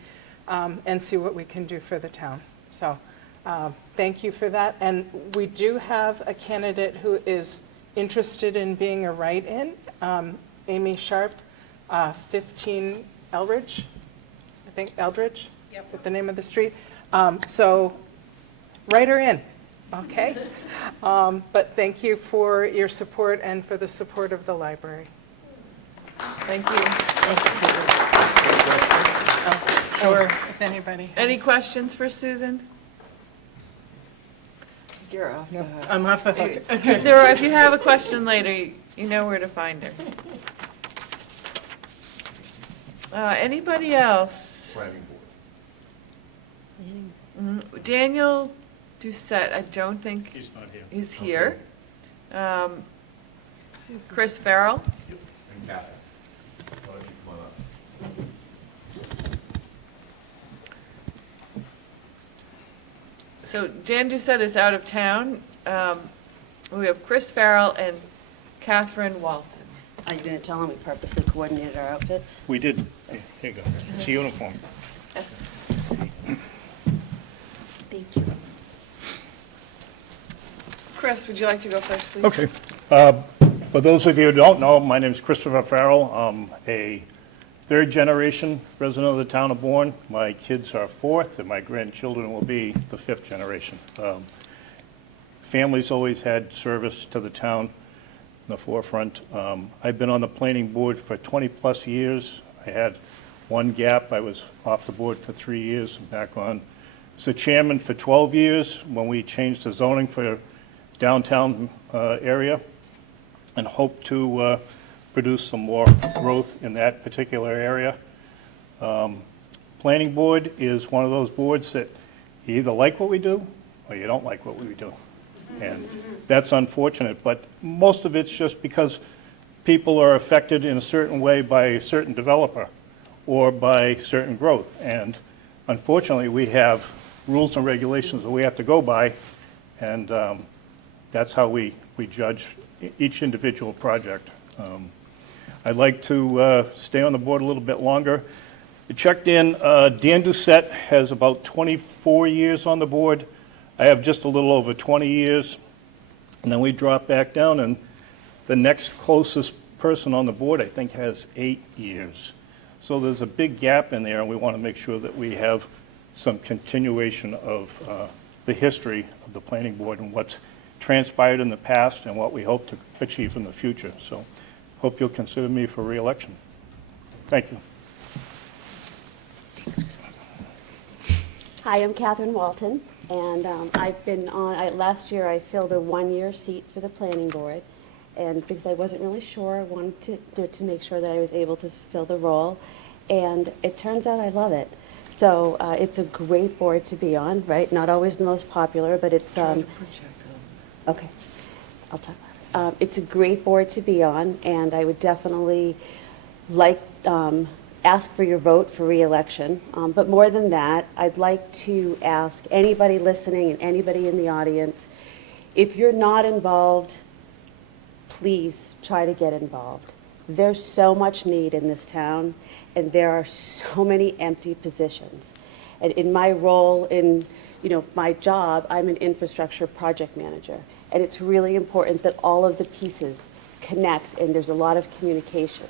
and see what we can do for the town. So thank you for that. And we do have a candidate who is interested in being a write-in, Amy Sharp, 15 Eldridge, I think Eldridge, yep. Is the name of the street. So write her in, okay? But thank you for your support and for the support of the library. Thank you. Thank you, Susan. Or if anybody has. Any questions for Susan? You're off the hook. I'm off the hook. If you have a question later, you know where to find her. Anybody else? Planning board. Daniel Doucette, I don't think. He's not here. Is here. Chris Farrell. And Kathy, why don't you come on up? So Dan Doucette is out of town. We have Chris Farrell and Catherine Walton. Are you going to tell them we purposely coordinated our outfits? We did. Here you go. It's a uniform. Thank you. Chris, would you like to go first, please? Okay. For those of you who don't know, my name is Christopher Farrell. I'm a third-generation resident of the town of Bourne. My kids are fourth, and my grandchildren will be the fifth generation. Family's always had service to the town in the forefront. I've been on the planning board for 20-plus years. I had one gap. I was off the board for 3 years and back on. I was the chairman for 12 years when we changed the zoning for downtown area, and hope to produce some more growth in that particular area. Planning board is one of those boards that you either like what we do or you don't like what we do. And that's unfortunate, but most of it's just because people are affected in a certain way by a certain developer or by certain growth. And unfortunately, we have rules and regulations that we have to go by, and that's how we judge each individual project. I'd like to stay on the board a little bit longer. I checked in, Dan Doucette has about 24 years on the board. I have just a little over 20 years, and then we drop back down, and the next closest person on the board, I think, has 8 years. So there's a big gap in there, and we want to make sure that we have some continuation of the history of the planning board and what's transpired in the past and what we hope to achieve in the future. So hope you'll consider me for re-election. Thank you. Hi, I'm Catherine Walton, and I've been on, last year I filled a one-year seat for the planning board, and because I wasn't really sure, I wanted to make sure that I was able to fill the role, and it turns out I love it. So it's a great board to be on, right? Not always the most popular, but it's, okay, I'll talk about it. It's a great board to be on, and I would definitely like, ask for your vote for re-election. But more than that, I'd like to ask anybody listening and anybody in the audience, if you're not involved, please try to get involved. There's so much need in this town, and there are so many empty positions. And in my role in, my job, I'm an infrastructure project manager. And it's really important that all of the pieces connect, and there's a lot of communication.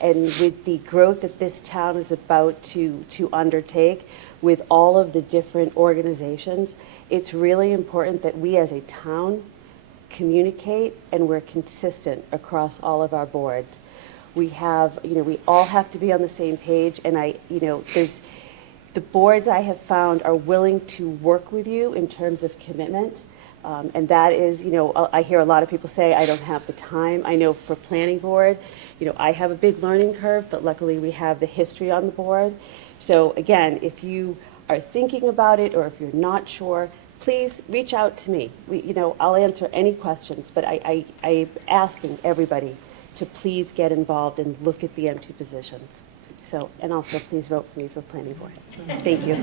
And with the growth that this town is about to undertake with all of the different organizations, it's really important that we as a town communicate and we're consistent across all of our boards. We have, we all have to be on the same page, and there's the boards I have found are willing to work with you in terms of commitment. And that is, I hear a lot of people say, I don't have the time. I know for planning board, I have a big learning curve, but luckily we have the history on the board. So again, if you are thinking about it or if you're not sure, please reach out to me. I'll answer any questions, but I'm asking everybody to please get involved and look at the empty positions. So, and also please vote for me for planning board. Thank you.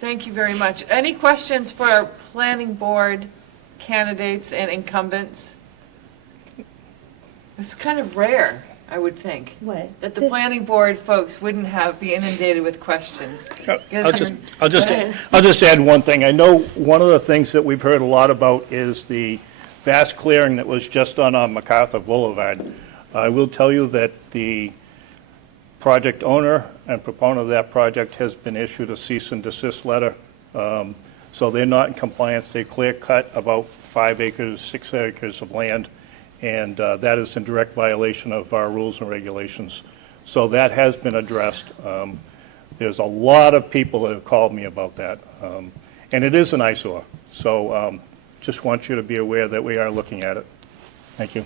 Thank you very much. Any questions for our planning board candidates and incumbents? It's kind of rare, I would think. What? That the planning board folks wouldn't be inundated with questions. I'll just add one thing. I know one of the things that we've heard a lot about is the vast clearing that was just done on MacArthur Boulevard. I will tell you that the project owner and proponent of that project has been issued a cease and desist letter. So they're not in compliance. They clear cut about 5 acres, 6 acres of land, and that is in direct violation of our rules and regulations. So that has been addressed. There's a lot of people that have called me about that, and it is an eyesore. So just want you to be aware that we are looking at it. Thank you.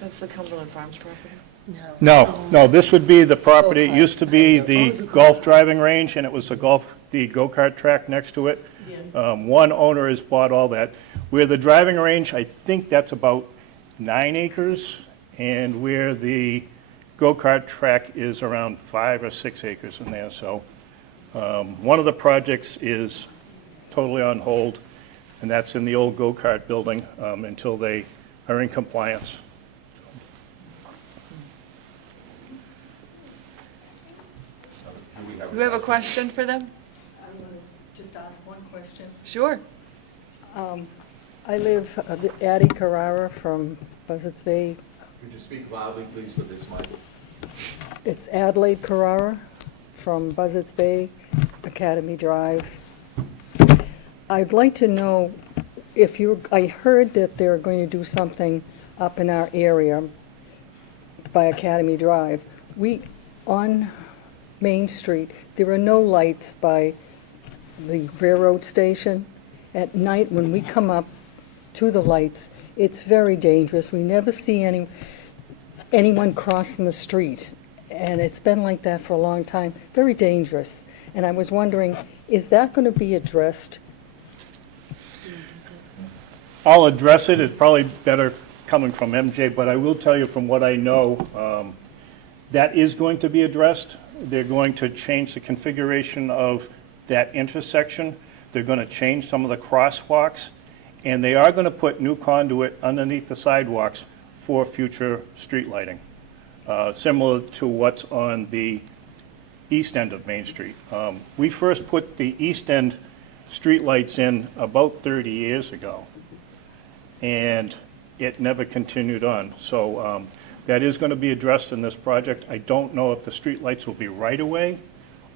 That's the Cumberland Farms property? No, this would be the property, it used to be the golf driving range, and it was the go-kart track next to it. One owner has bought all that. Where the driving range, I think that's about 9 acres, and where the go-kart track is around 5 or 6 acres in there, so one of the projects is totally on hold, and that's in the old go-kart building until they are in compliance. Do we have a question for them? I want to just ask one question. Sure. I live Addie Carrara from Buzzards Bay. Could you speak loudly, please, with this mic? It's Adelaide Carrara from Buzzards Bay, Academy Drive. I'd like to know if I heard that they're going to do something up in our area by Academy Drive. On Main Street, there are no lights by the railroad station. At night, when we come up to the lights, it's very dangerous. We never see anyone crossing the street, and it's been like that for a long time. Very dangerous. And I was wondering, is that going to be addressed? I'll address it. It's probably better coming from MJ, but I will tell you from what I know, that is going to be addressed. They're going to change the configuration of that intersection. They're going to change some of the crosswalks, and they are going to put new conduit underneath the sidewalks for future street lighting, similar to what's on the east end of Main Street. We first put the east end street lights in about 30 years ago, and it never continued on. So that is going to be addressed in this project. I don't know if the street lights will be right away,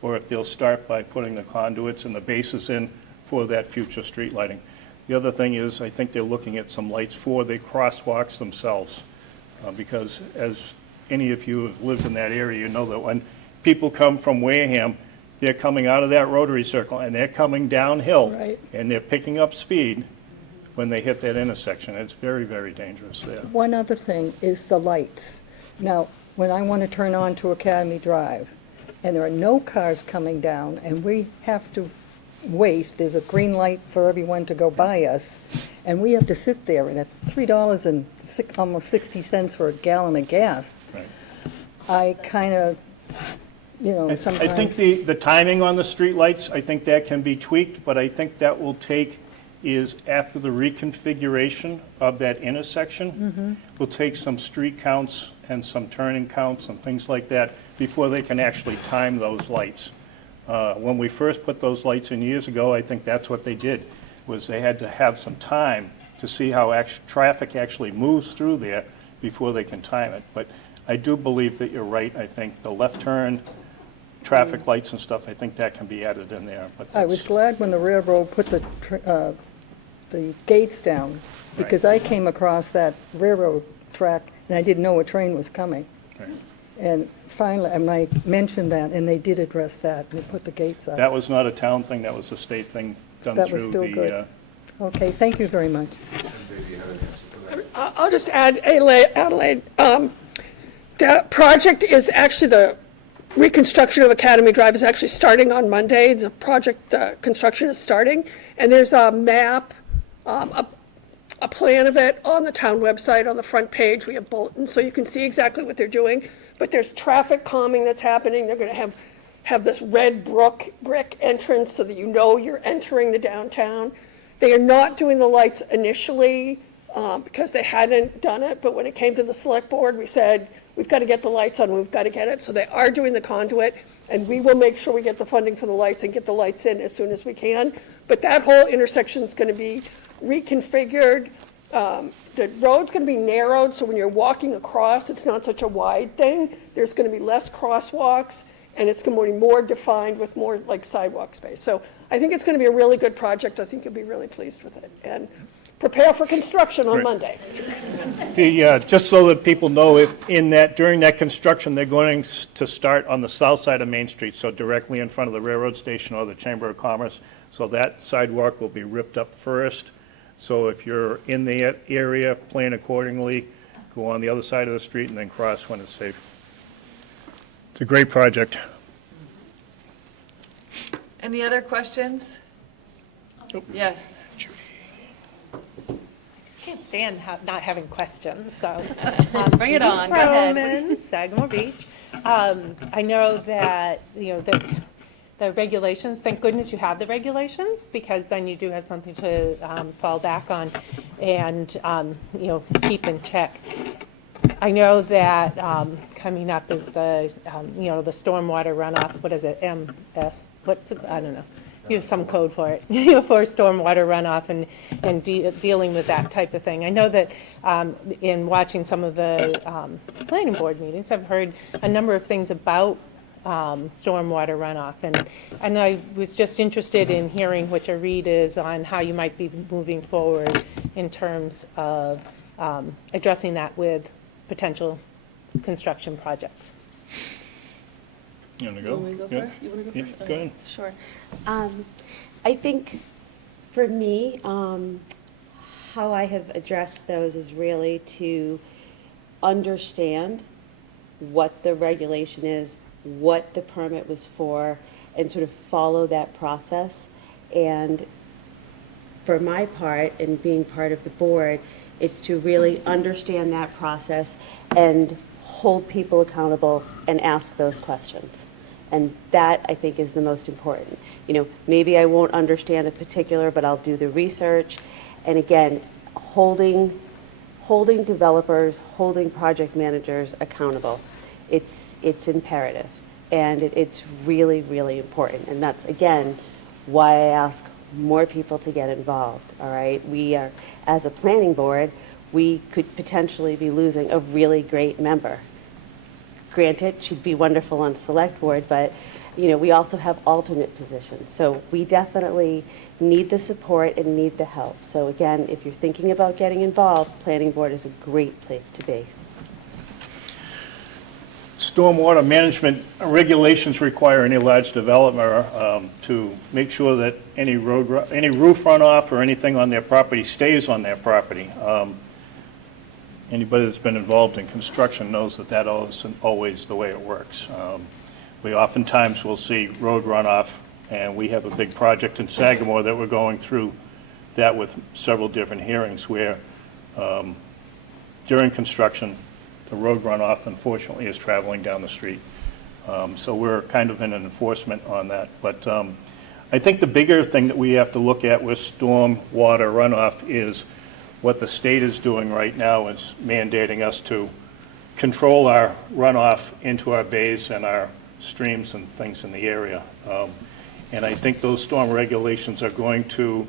or if they'll start by putting the conduits and the bases in for that future street lighting. The other thing is, I think they're looking at some lights for the crosswalks themselves, because as any of you have lived in that area, you know that when people come from Wareham, they're coming out of that rotary circle, and they're coming downhill, Right. and they're picking up speed when they hit that intersection. It's very, very dangerous there. One other thing is the lights. Now, when I want to turn on to Academy Drive, and there are no cars coming down, and we have to wait, there's a green light for everyone to go by us, and we have to sit there, and at $3 and almost 60 cents for a gallon of gas, Right. I kind of, sometimes. I think the timing on the streetlights, I think that can be tweaked, but I think that will take is after the reconfiguration of that intersection, we'll take some street counts and some turning counts and things like that before they can actually time those lights. When we first put those lights in years ago, I think that's what they did, was they had to have some time to see how traffic actually moves through there before they can time it. But I do believe that you're right. I think the left turn, traffic lights and stuff, I think that can be added in there. But I was glad when the railroad put the gates down, because I came across that railroad track, and I didn't know a train was coming. Right. And finally, and I mentioned that, and they did address that, and they put the gates up. That was not a town thing, that was a state thing done That was through still the... good. Okay, thank you very much. I'll just add, Adelaide, the project is actually, the reconstruction of Academy Drive is actually starting on Monday. The project construction is starting, and there's a map, a plan of it on the town website. On the front page, we have bulletins, so you can see exactly what they're doing. But there's traffic calming that's happening. They're going to have this red brick entrance so that you know you're entering the downtown. They are not doing the lights initially because they hadn't done it, but when it came to the select board, we said, we've got to get the lights on, we've got to get it. So they are doing the conduit, and we will make sure we get the funding for the lights and get the lights in as soon as we can. But that whole intersection is going to be reconfigured. The road's going to be narrowed, so when you're walking across, it's not such a wide thing. There's going to be less crosswalks, and it's going to be more defined with more like sidewalk space. So I think it's going to be a really good project. I think you'll be really pleased with it. And prepare for construction on Right. Monday. Just so that people know, during that construction, they're going to start on the south side of Main Street, so directly in front of the railroad station or the Chamber of Commerce. So that sidewalk will be ripped up first. So if you're in the area, plan accordingly. go on the other side of the street and then cross when it's safe. It's a great project. Any other questions? Yes. Can't stand not having questions, so. Bring it on, go ahead. Froman, Sagamore Beach. I know that, the regulations, thank goodness you have the regulations, because then you do have something to fall back on and, keep in check. I know that coming up is the, the stormwater runoff, what is it, MS, what's it, I don't know. You have some code for it, for stormwater runoff and dealing with that type of thing. I know that in watching some of the planning board meetings, I've heard a number of things about stormwater runoff. And I was just interested in hearing what your read is on how you might be moving forward in terms of addressing that with potential construction projects. You want to go? You want me to go Yeah. first? You want to go Yeah, first? go ahead. Sure. I think for me, how I have addressed those is really to understand what the regulation is, what the permit was for, and sort of follow that process. And for my part, and being part of the board, it's to really understand that process and hold people accountable and ask those questions. And that, I think, is the most important. Maybe I won't understand a particular, but I'll do the research. And again, holding developers, holding project managers accountable. It's imperative. And it's really, really important. And that's, again, why I ask more people to get involved, all right? We are, as a planning board, we could potentially be losing a really great member. Granted, she'd be wonderful on select board, but, we also have alternate positions. So we definitely need the support and need the help. So again, if you're thinking about getting involved, planning board is a great place to be. Stormwater management regulations require any large developer to make sure that any roof runoff or anything on their property stays on their property. Anybody that's been involved in construction knows that that isn't always the way it works. We oftentimes will see road runoff, and we have a big project in Sagamore that we're going through that with several different hearings where during construction, the road runoff, unfortunately, is traveling down the street. So we're kind of in an enforcement on that. But I think the bigger thing that we have to look at with storm water runoff is what the state is doing right now is mandating us to control our runoff into our bays and our streams and things in the area. And I think those storm regulations are going to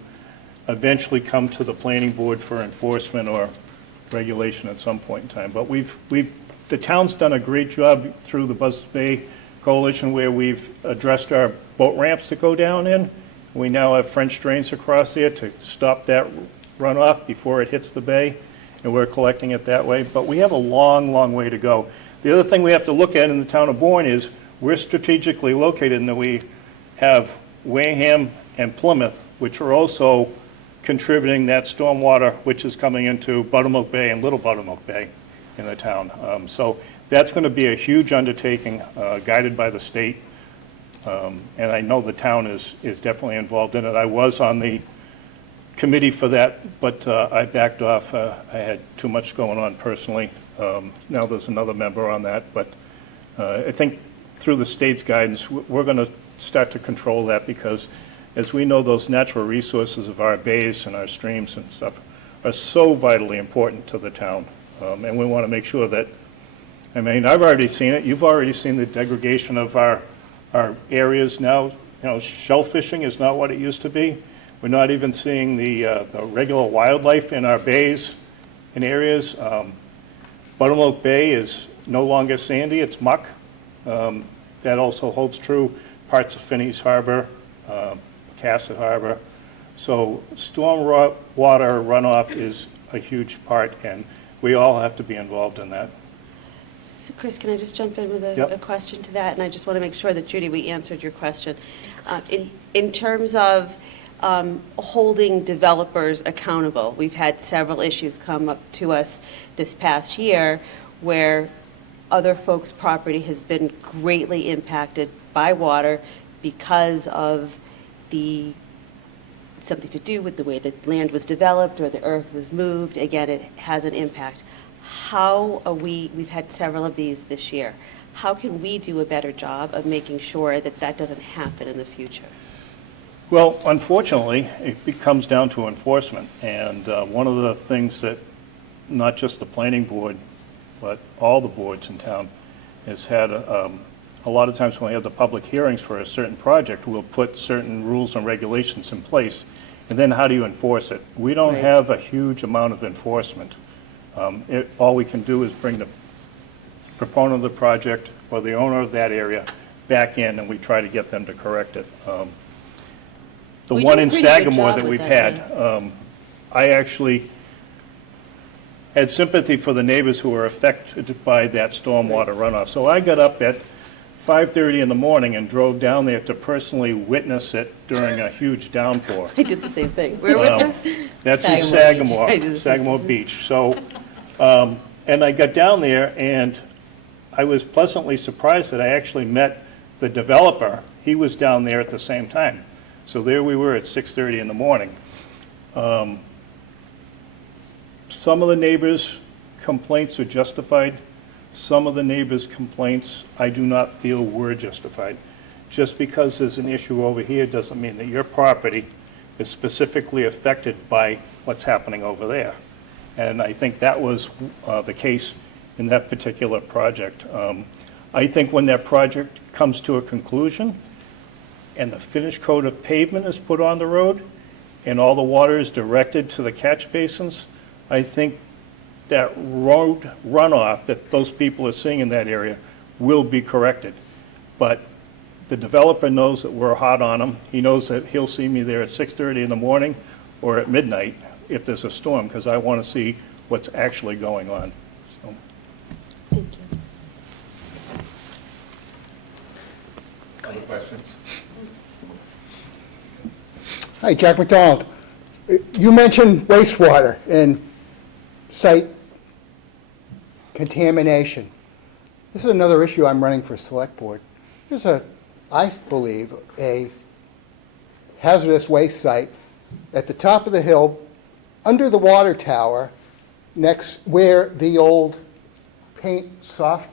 eventually come to the planning board for enforcement or regulation at some point in time. But the town's done a great job through the Buzzards Bay Coalition where we've addressed our boat ramps that go down in. We now have French drains across there to stop that runoff before it hits the bay, and we're collecting it that way. But we have a long, long way to go. The other thing we have to look at in the town of Bourne is we're strategically located in that we have Wareham and Plymouth, which are also contributing that stormwater, which is coming into Buttermilk Bay and Little Buttermilk Bay in the town. So that's going to be a huge undertaking guided by the state. And I know the town is definitely involved in it. I was on the committee for that, but I backed off. I had too much going on personally. Now there's another member on that, but I think through the state's guidance, we're going to start to control that because as we know, those natural resources of our bays and our streams and stuff are so vitally important to the town. And we want to make sure that, I've already seen it. You've already seen the degradation of our areas now. Shell fishing is not what it used to be. We're not even seeing the regular wildlife in our bays and areas. Buttermilk Bay is no longer sandy, it's muck. That also holds true parts of Phineas Harbor, Cassett Harbor. So storm water runoff is a huge part, and we all have to be involved in that. So Chris, can I just jump in with a question to that? And I just want to make sure that, Judy, we answered your question. In terms of holding developers accountable. We've had several issues come up to us this past year where other folks' property has been greatly impacted by water because of something to do with the way the land was developed or the earth was moved. Again, it has an impact. We've had several of these this year. How can we do a better job of making sure that that doesn't happen in the future? Well, unfortunately, it comes down to enforcement. And one of the things that not just the planning board, but all the boards in town has had, a lot of times when we have the public hearings for a certain project, we'll put certain rules and regulations in place. And then how do you enforce it? We don't Right. have a huge amount of enforcement. All we can do is bring the proponent of the project or the owner of that area back in, and we try to get them to correct it. The We one do a in pretty good Sagamore job that with we've that, had, I actually had sympathy for the neighbors who were affected by that stormwater runoff. So I got up at 5:30 in the morning and drove down there to personally witness it during a huge downpour. I did the same thing. Where was this? That's in Sagamore Beach. I did Sagamore, the same Sagamore Beach. So, and I got down there, and I was pleasantly surprised that I actually met the developer. He was down there at the same time. So there we were at 6:30 in the morning. Some of the neighbors' complaints are justified. Some of the neighbors' complaints I do not feel were justified. Just because there's an issue over here doesn't mean that your property is specifically affected by what's happening over there. And I think that was the case in that particular project. I think when that project comes to a conclusion and the finished coat of pavement is put on the road and all the water is directed to the catch basins, I think that road runoff that those people are seeing in that area will be corrected. But the developer knows that we're hot on him. He knows that he'll see me there at 6:30 in the morning or at midnight if there's a storm, because I want to see what's actually going on. So. Thank you. Other questions? Hi, Jack McDonald. You mentioned wastewater and site contamination. This is another issue I'm running for Select Board. There's I believe, a hazardous waste site at the top of the hill, under the water tower, next where the old airsoft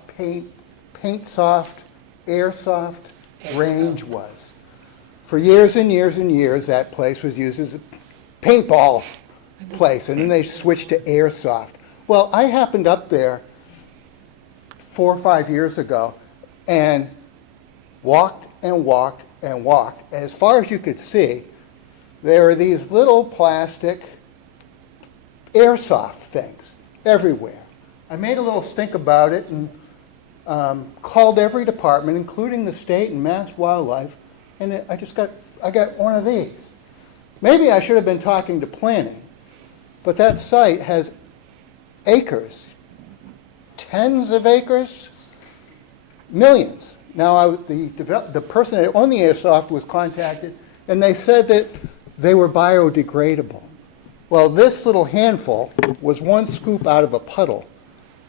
range was. For years and years and years, that place was used as a paintball place, and then they switched to airsoft. Well, I happened up there 4 or 5 years ago and walked and walked and walked. As far as you could see, there are these little plastic airsoft things everywhere. I made a little stink about it and called every department, including the state and Mass Wildlife, and I got one of these. Maybe I should have been talking to planning, but that site has acres, tens of acres, millions. Now, the person that owned the airsoft was contacted, and they said that they were biodegradable. Well, this little handful was one scoop out of a puddle,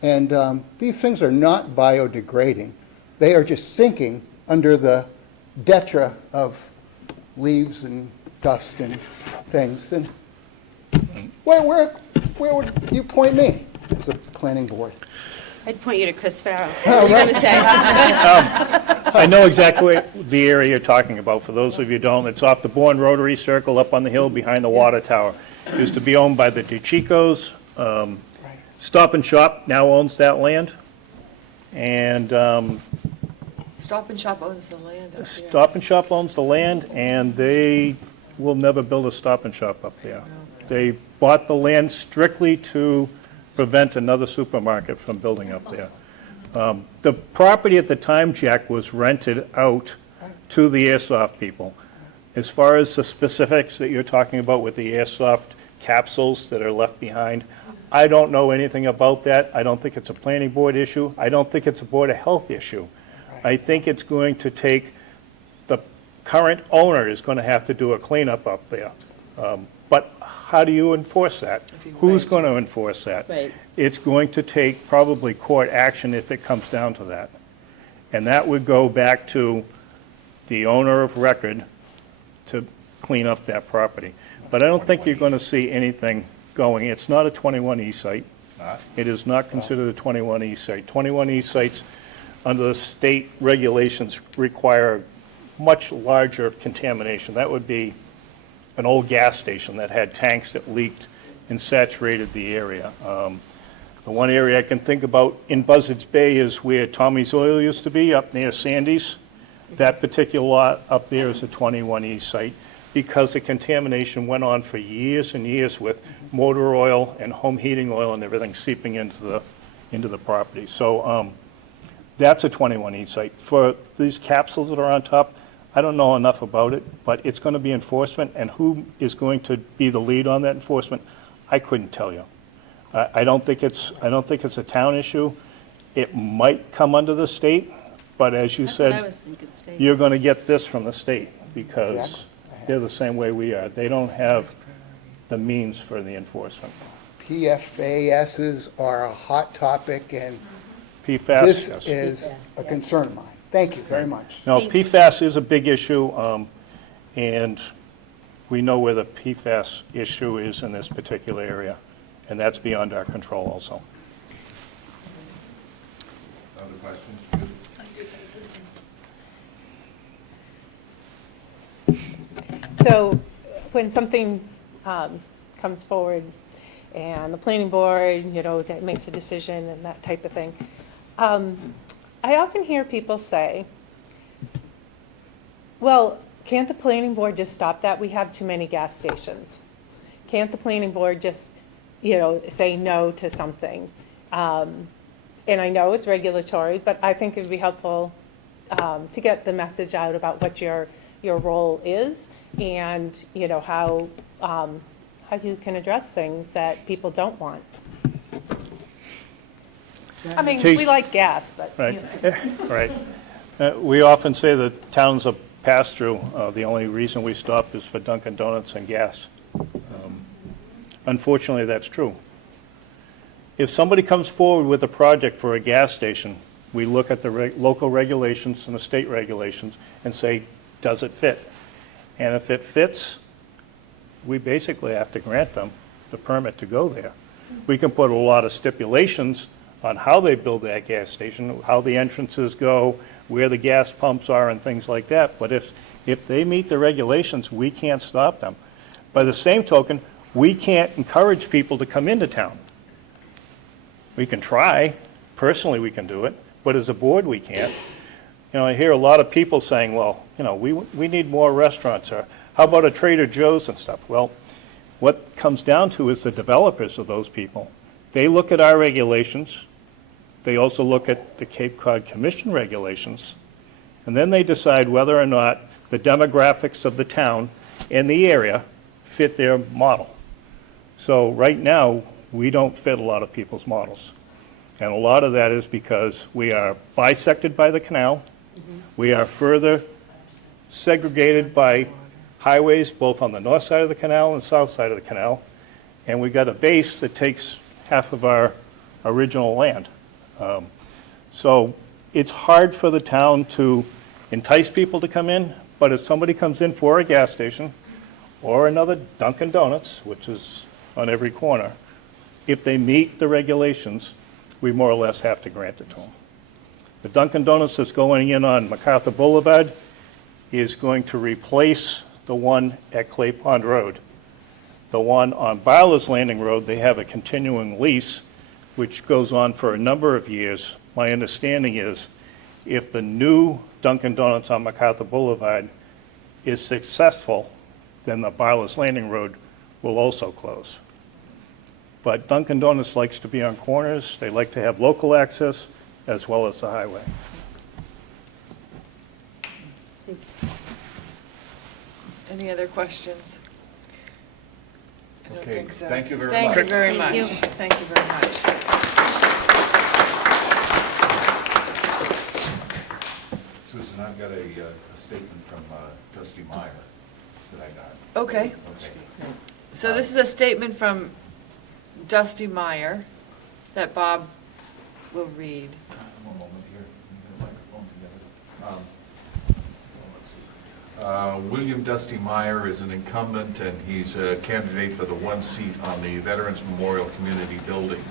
and these things are not biodegrading. They are just sinking under the detra of leaves and dust and things. And where would you point me as a planning board? I'd point you to Chris Farrow. What are you going to say? I know exactly the area you're talking about. For those of you who don't, it's off the Bourne Rotary Circle up on the hill behind the water tower. It used to be owned by the DeChicos. Stop and Shop now owns that land. And Stop and Shop owns the land up there. Stop and Shop owns the land, and they will never build a Stop and Shop up there. They bought the land strictly to prevent another supermarket from building up there. The property at the time, Jack, was rented out to the airsoft people. As far as the specifics that you're talking about with the airsoft capsules that are left behind, I don't know anything about that. I don't think it's a planning board issue. I don't think it's a Board of Health issue. I think it's going to take the current owner is going to have to do a cleanup up there. But how do you enforce that? Who's going to enforce that? Right. It's going to take probably court action if it comes down to that. And that would go back to the owner of record to clean up that property. But I don't think you're going to see anything going. It's not a 21E site. It is not considered a 21E site. 21E sites, under the state regulations, require much larger contamination. That would be an old gas station that had tanks that leaked and saturated the area. The one area I can think about in Buzzards Bay is where Tommy's Oil used to be, up near Sandy's. That particular lot up there is a 21E site because the contamination went on for years and years with motor oil and home heating oil and everything seeping into the property. So that's a 21E site. For these capsules that are on top, I don't know enough about it, but it's going to be enforcement, and who is going to be the lead on that enforcement, I couldn't tell you. I don't think it's a town issue. It might come under the state, but as you That's what I said, was thinking, state. you're going to get this from the state because they're the same way we are. They don't have the means for the enforcement. PFASs are a hot topic, and PFAS, this yes. is a concern of mine. Thank you very much. No, PFAS is a big issue, and we know where the PFAS issue is in this particular area, and that's beyond our control also. Other questions? So when something comes forward and the planning board, that makes a decision and that type of thing, I often hear people say, well, can't the planning board just stop that? We have too many gas stations. Can't the planning board just, say no to something? And I know it's regulatory, but I think it'd be helpful to get the message out about what your role is and, how you can address things that people don't want. I mean, we like gas, but. Right, right. We often say that towns are pass-through. The only reason we stop is for Dunkin' Donuts and gas. Unfortunately, that's true. If somebody comes forward with a project for a gas station, we look at the local regulations and the state regulations and say, does it fit? And if it fits, we basically have to grant them the permit to go there. We can put a lot of stipulations on how they build that gas station, how the entrances go, where the gas pumps are and things like that. But if they meet the regulations, we can't stop them. By the same token, we can't encourage people to come into town. We can try. Personally, we can do it. But as a board, we can't. I hear a lot of people saying, well, we need more restaurants, or how about a Trader Joe's and stuff? Well, what comes down to is the developers of those people. They look at our regulations. They also look at the Cape Cod Commission regulations. And then they decide whether or not the demographics of the town and the area fit their model. So right now, we don't fit a lot of people's models. And a lot of that is because we are bisected by the canal. We are further segregated by highways, both on the north side of the canal and south side of the canal. And we got a base that takes half of our original land. So it's hard for the town to entice people to come in, but if somebody comes in for a gas station or another Dunkin' Donuts, which is on every corner, if they meet the regulations, we more or less have to grant it to them. The Dunkin' Donuts that's going in on MacArthur Boulevard is going to replace the one at Clay Pond Road. The one on Barlow's Landing Road, they have a continuing lease, which goes on for a number of years. My understanding is if the new Dunkin' Donuts on MacArthur Boulevard is successful, then the Barlow's Landing Road will also close. But Dunkin' Donuts likes to be on corners. They like to have local access as well as the highway. Any other questions? I don't Okay, think so. thank you very Thank much. you very Thank much. you. Thank you very much. Susan, I've got a statement from Dusty Meyer that I got. Okay. Okay. So this is a statement from Dusty Meyer that Bob will read. One moment here, let me get a microphone together. Let's see. William Dusty Meyer is an incumbent, and he's a candidate for the one seat on the Veterans Memorial Community Building.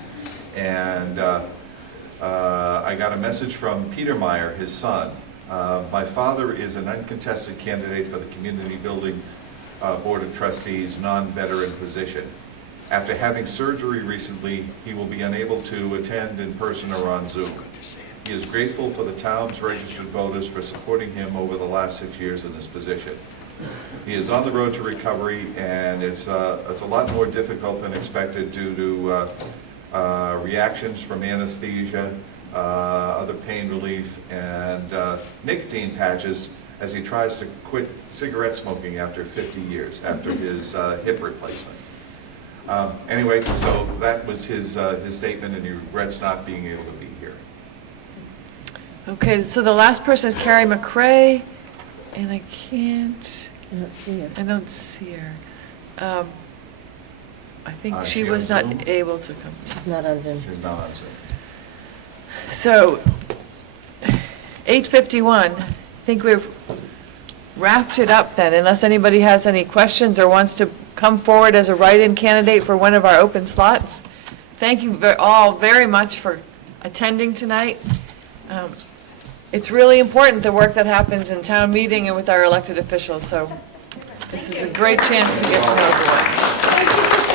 And I got a message from Peter Meyer, his son. My father is an uncontested candidate for the Community Building Board of Trustees non-veteran position. After having surgery recently, he will be unable to attend in person or on Zoom. He is grateful for the town's registered voters for supporting him over the last 6 years in this position. He is on the road to recovery, and it's a lot more difficult than expected due to reactions from anesthesia, other pain relief, and nicotine patches as he tries to quit cigarette smoking after 50 years, after his hip replacement. Anyway, so that was his statement, and he regrets not being able to be here. Okay, so the last person is Carrie McCrae, and I can't. I don't see her. I don't see her. I think Is she she was on not Zoom? able to come. She's not on Zoom. She's not on Zoom. So, 8:51, I think we've wrapped it up then, unless anybody has any questions or wants to come forward as a write-in candidate for one of our open slots. Thank you all very much for attending tonight. It's really important, the work that happens in town meeting and with our elected officials, so this is a great chance to get to know everyone.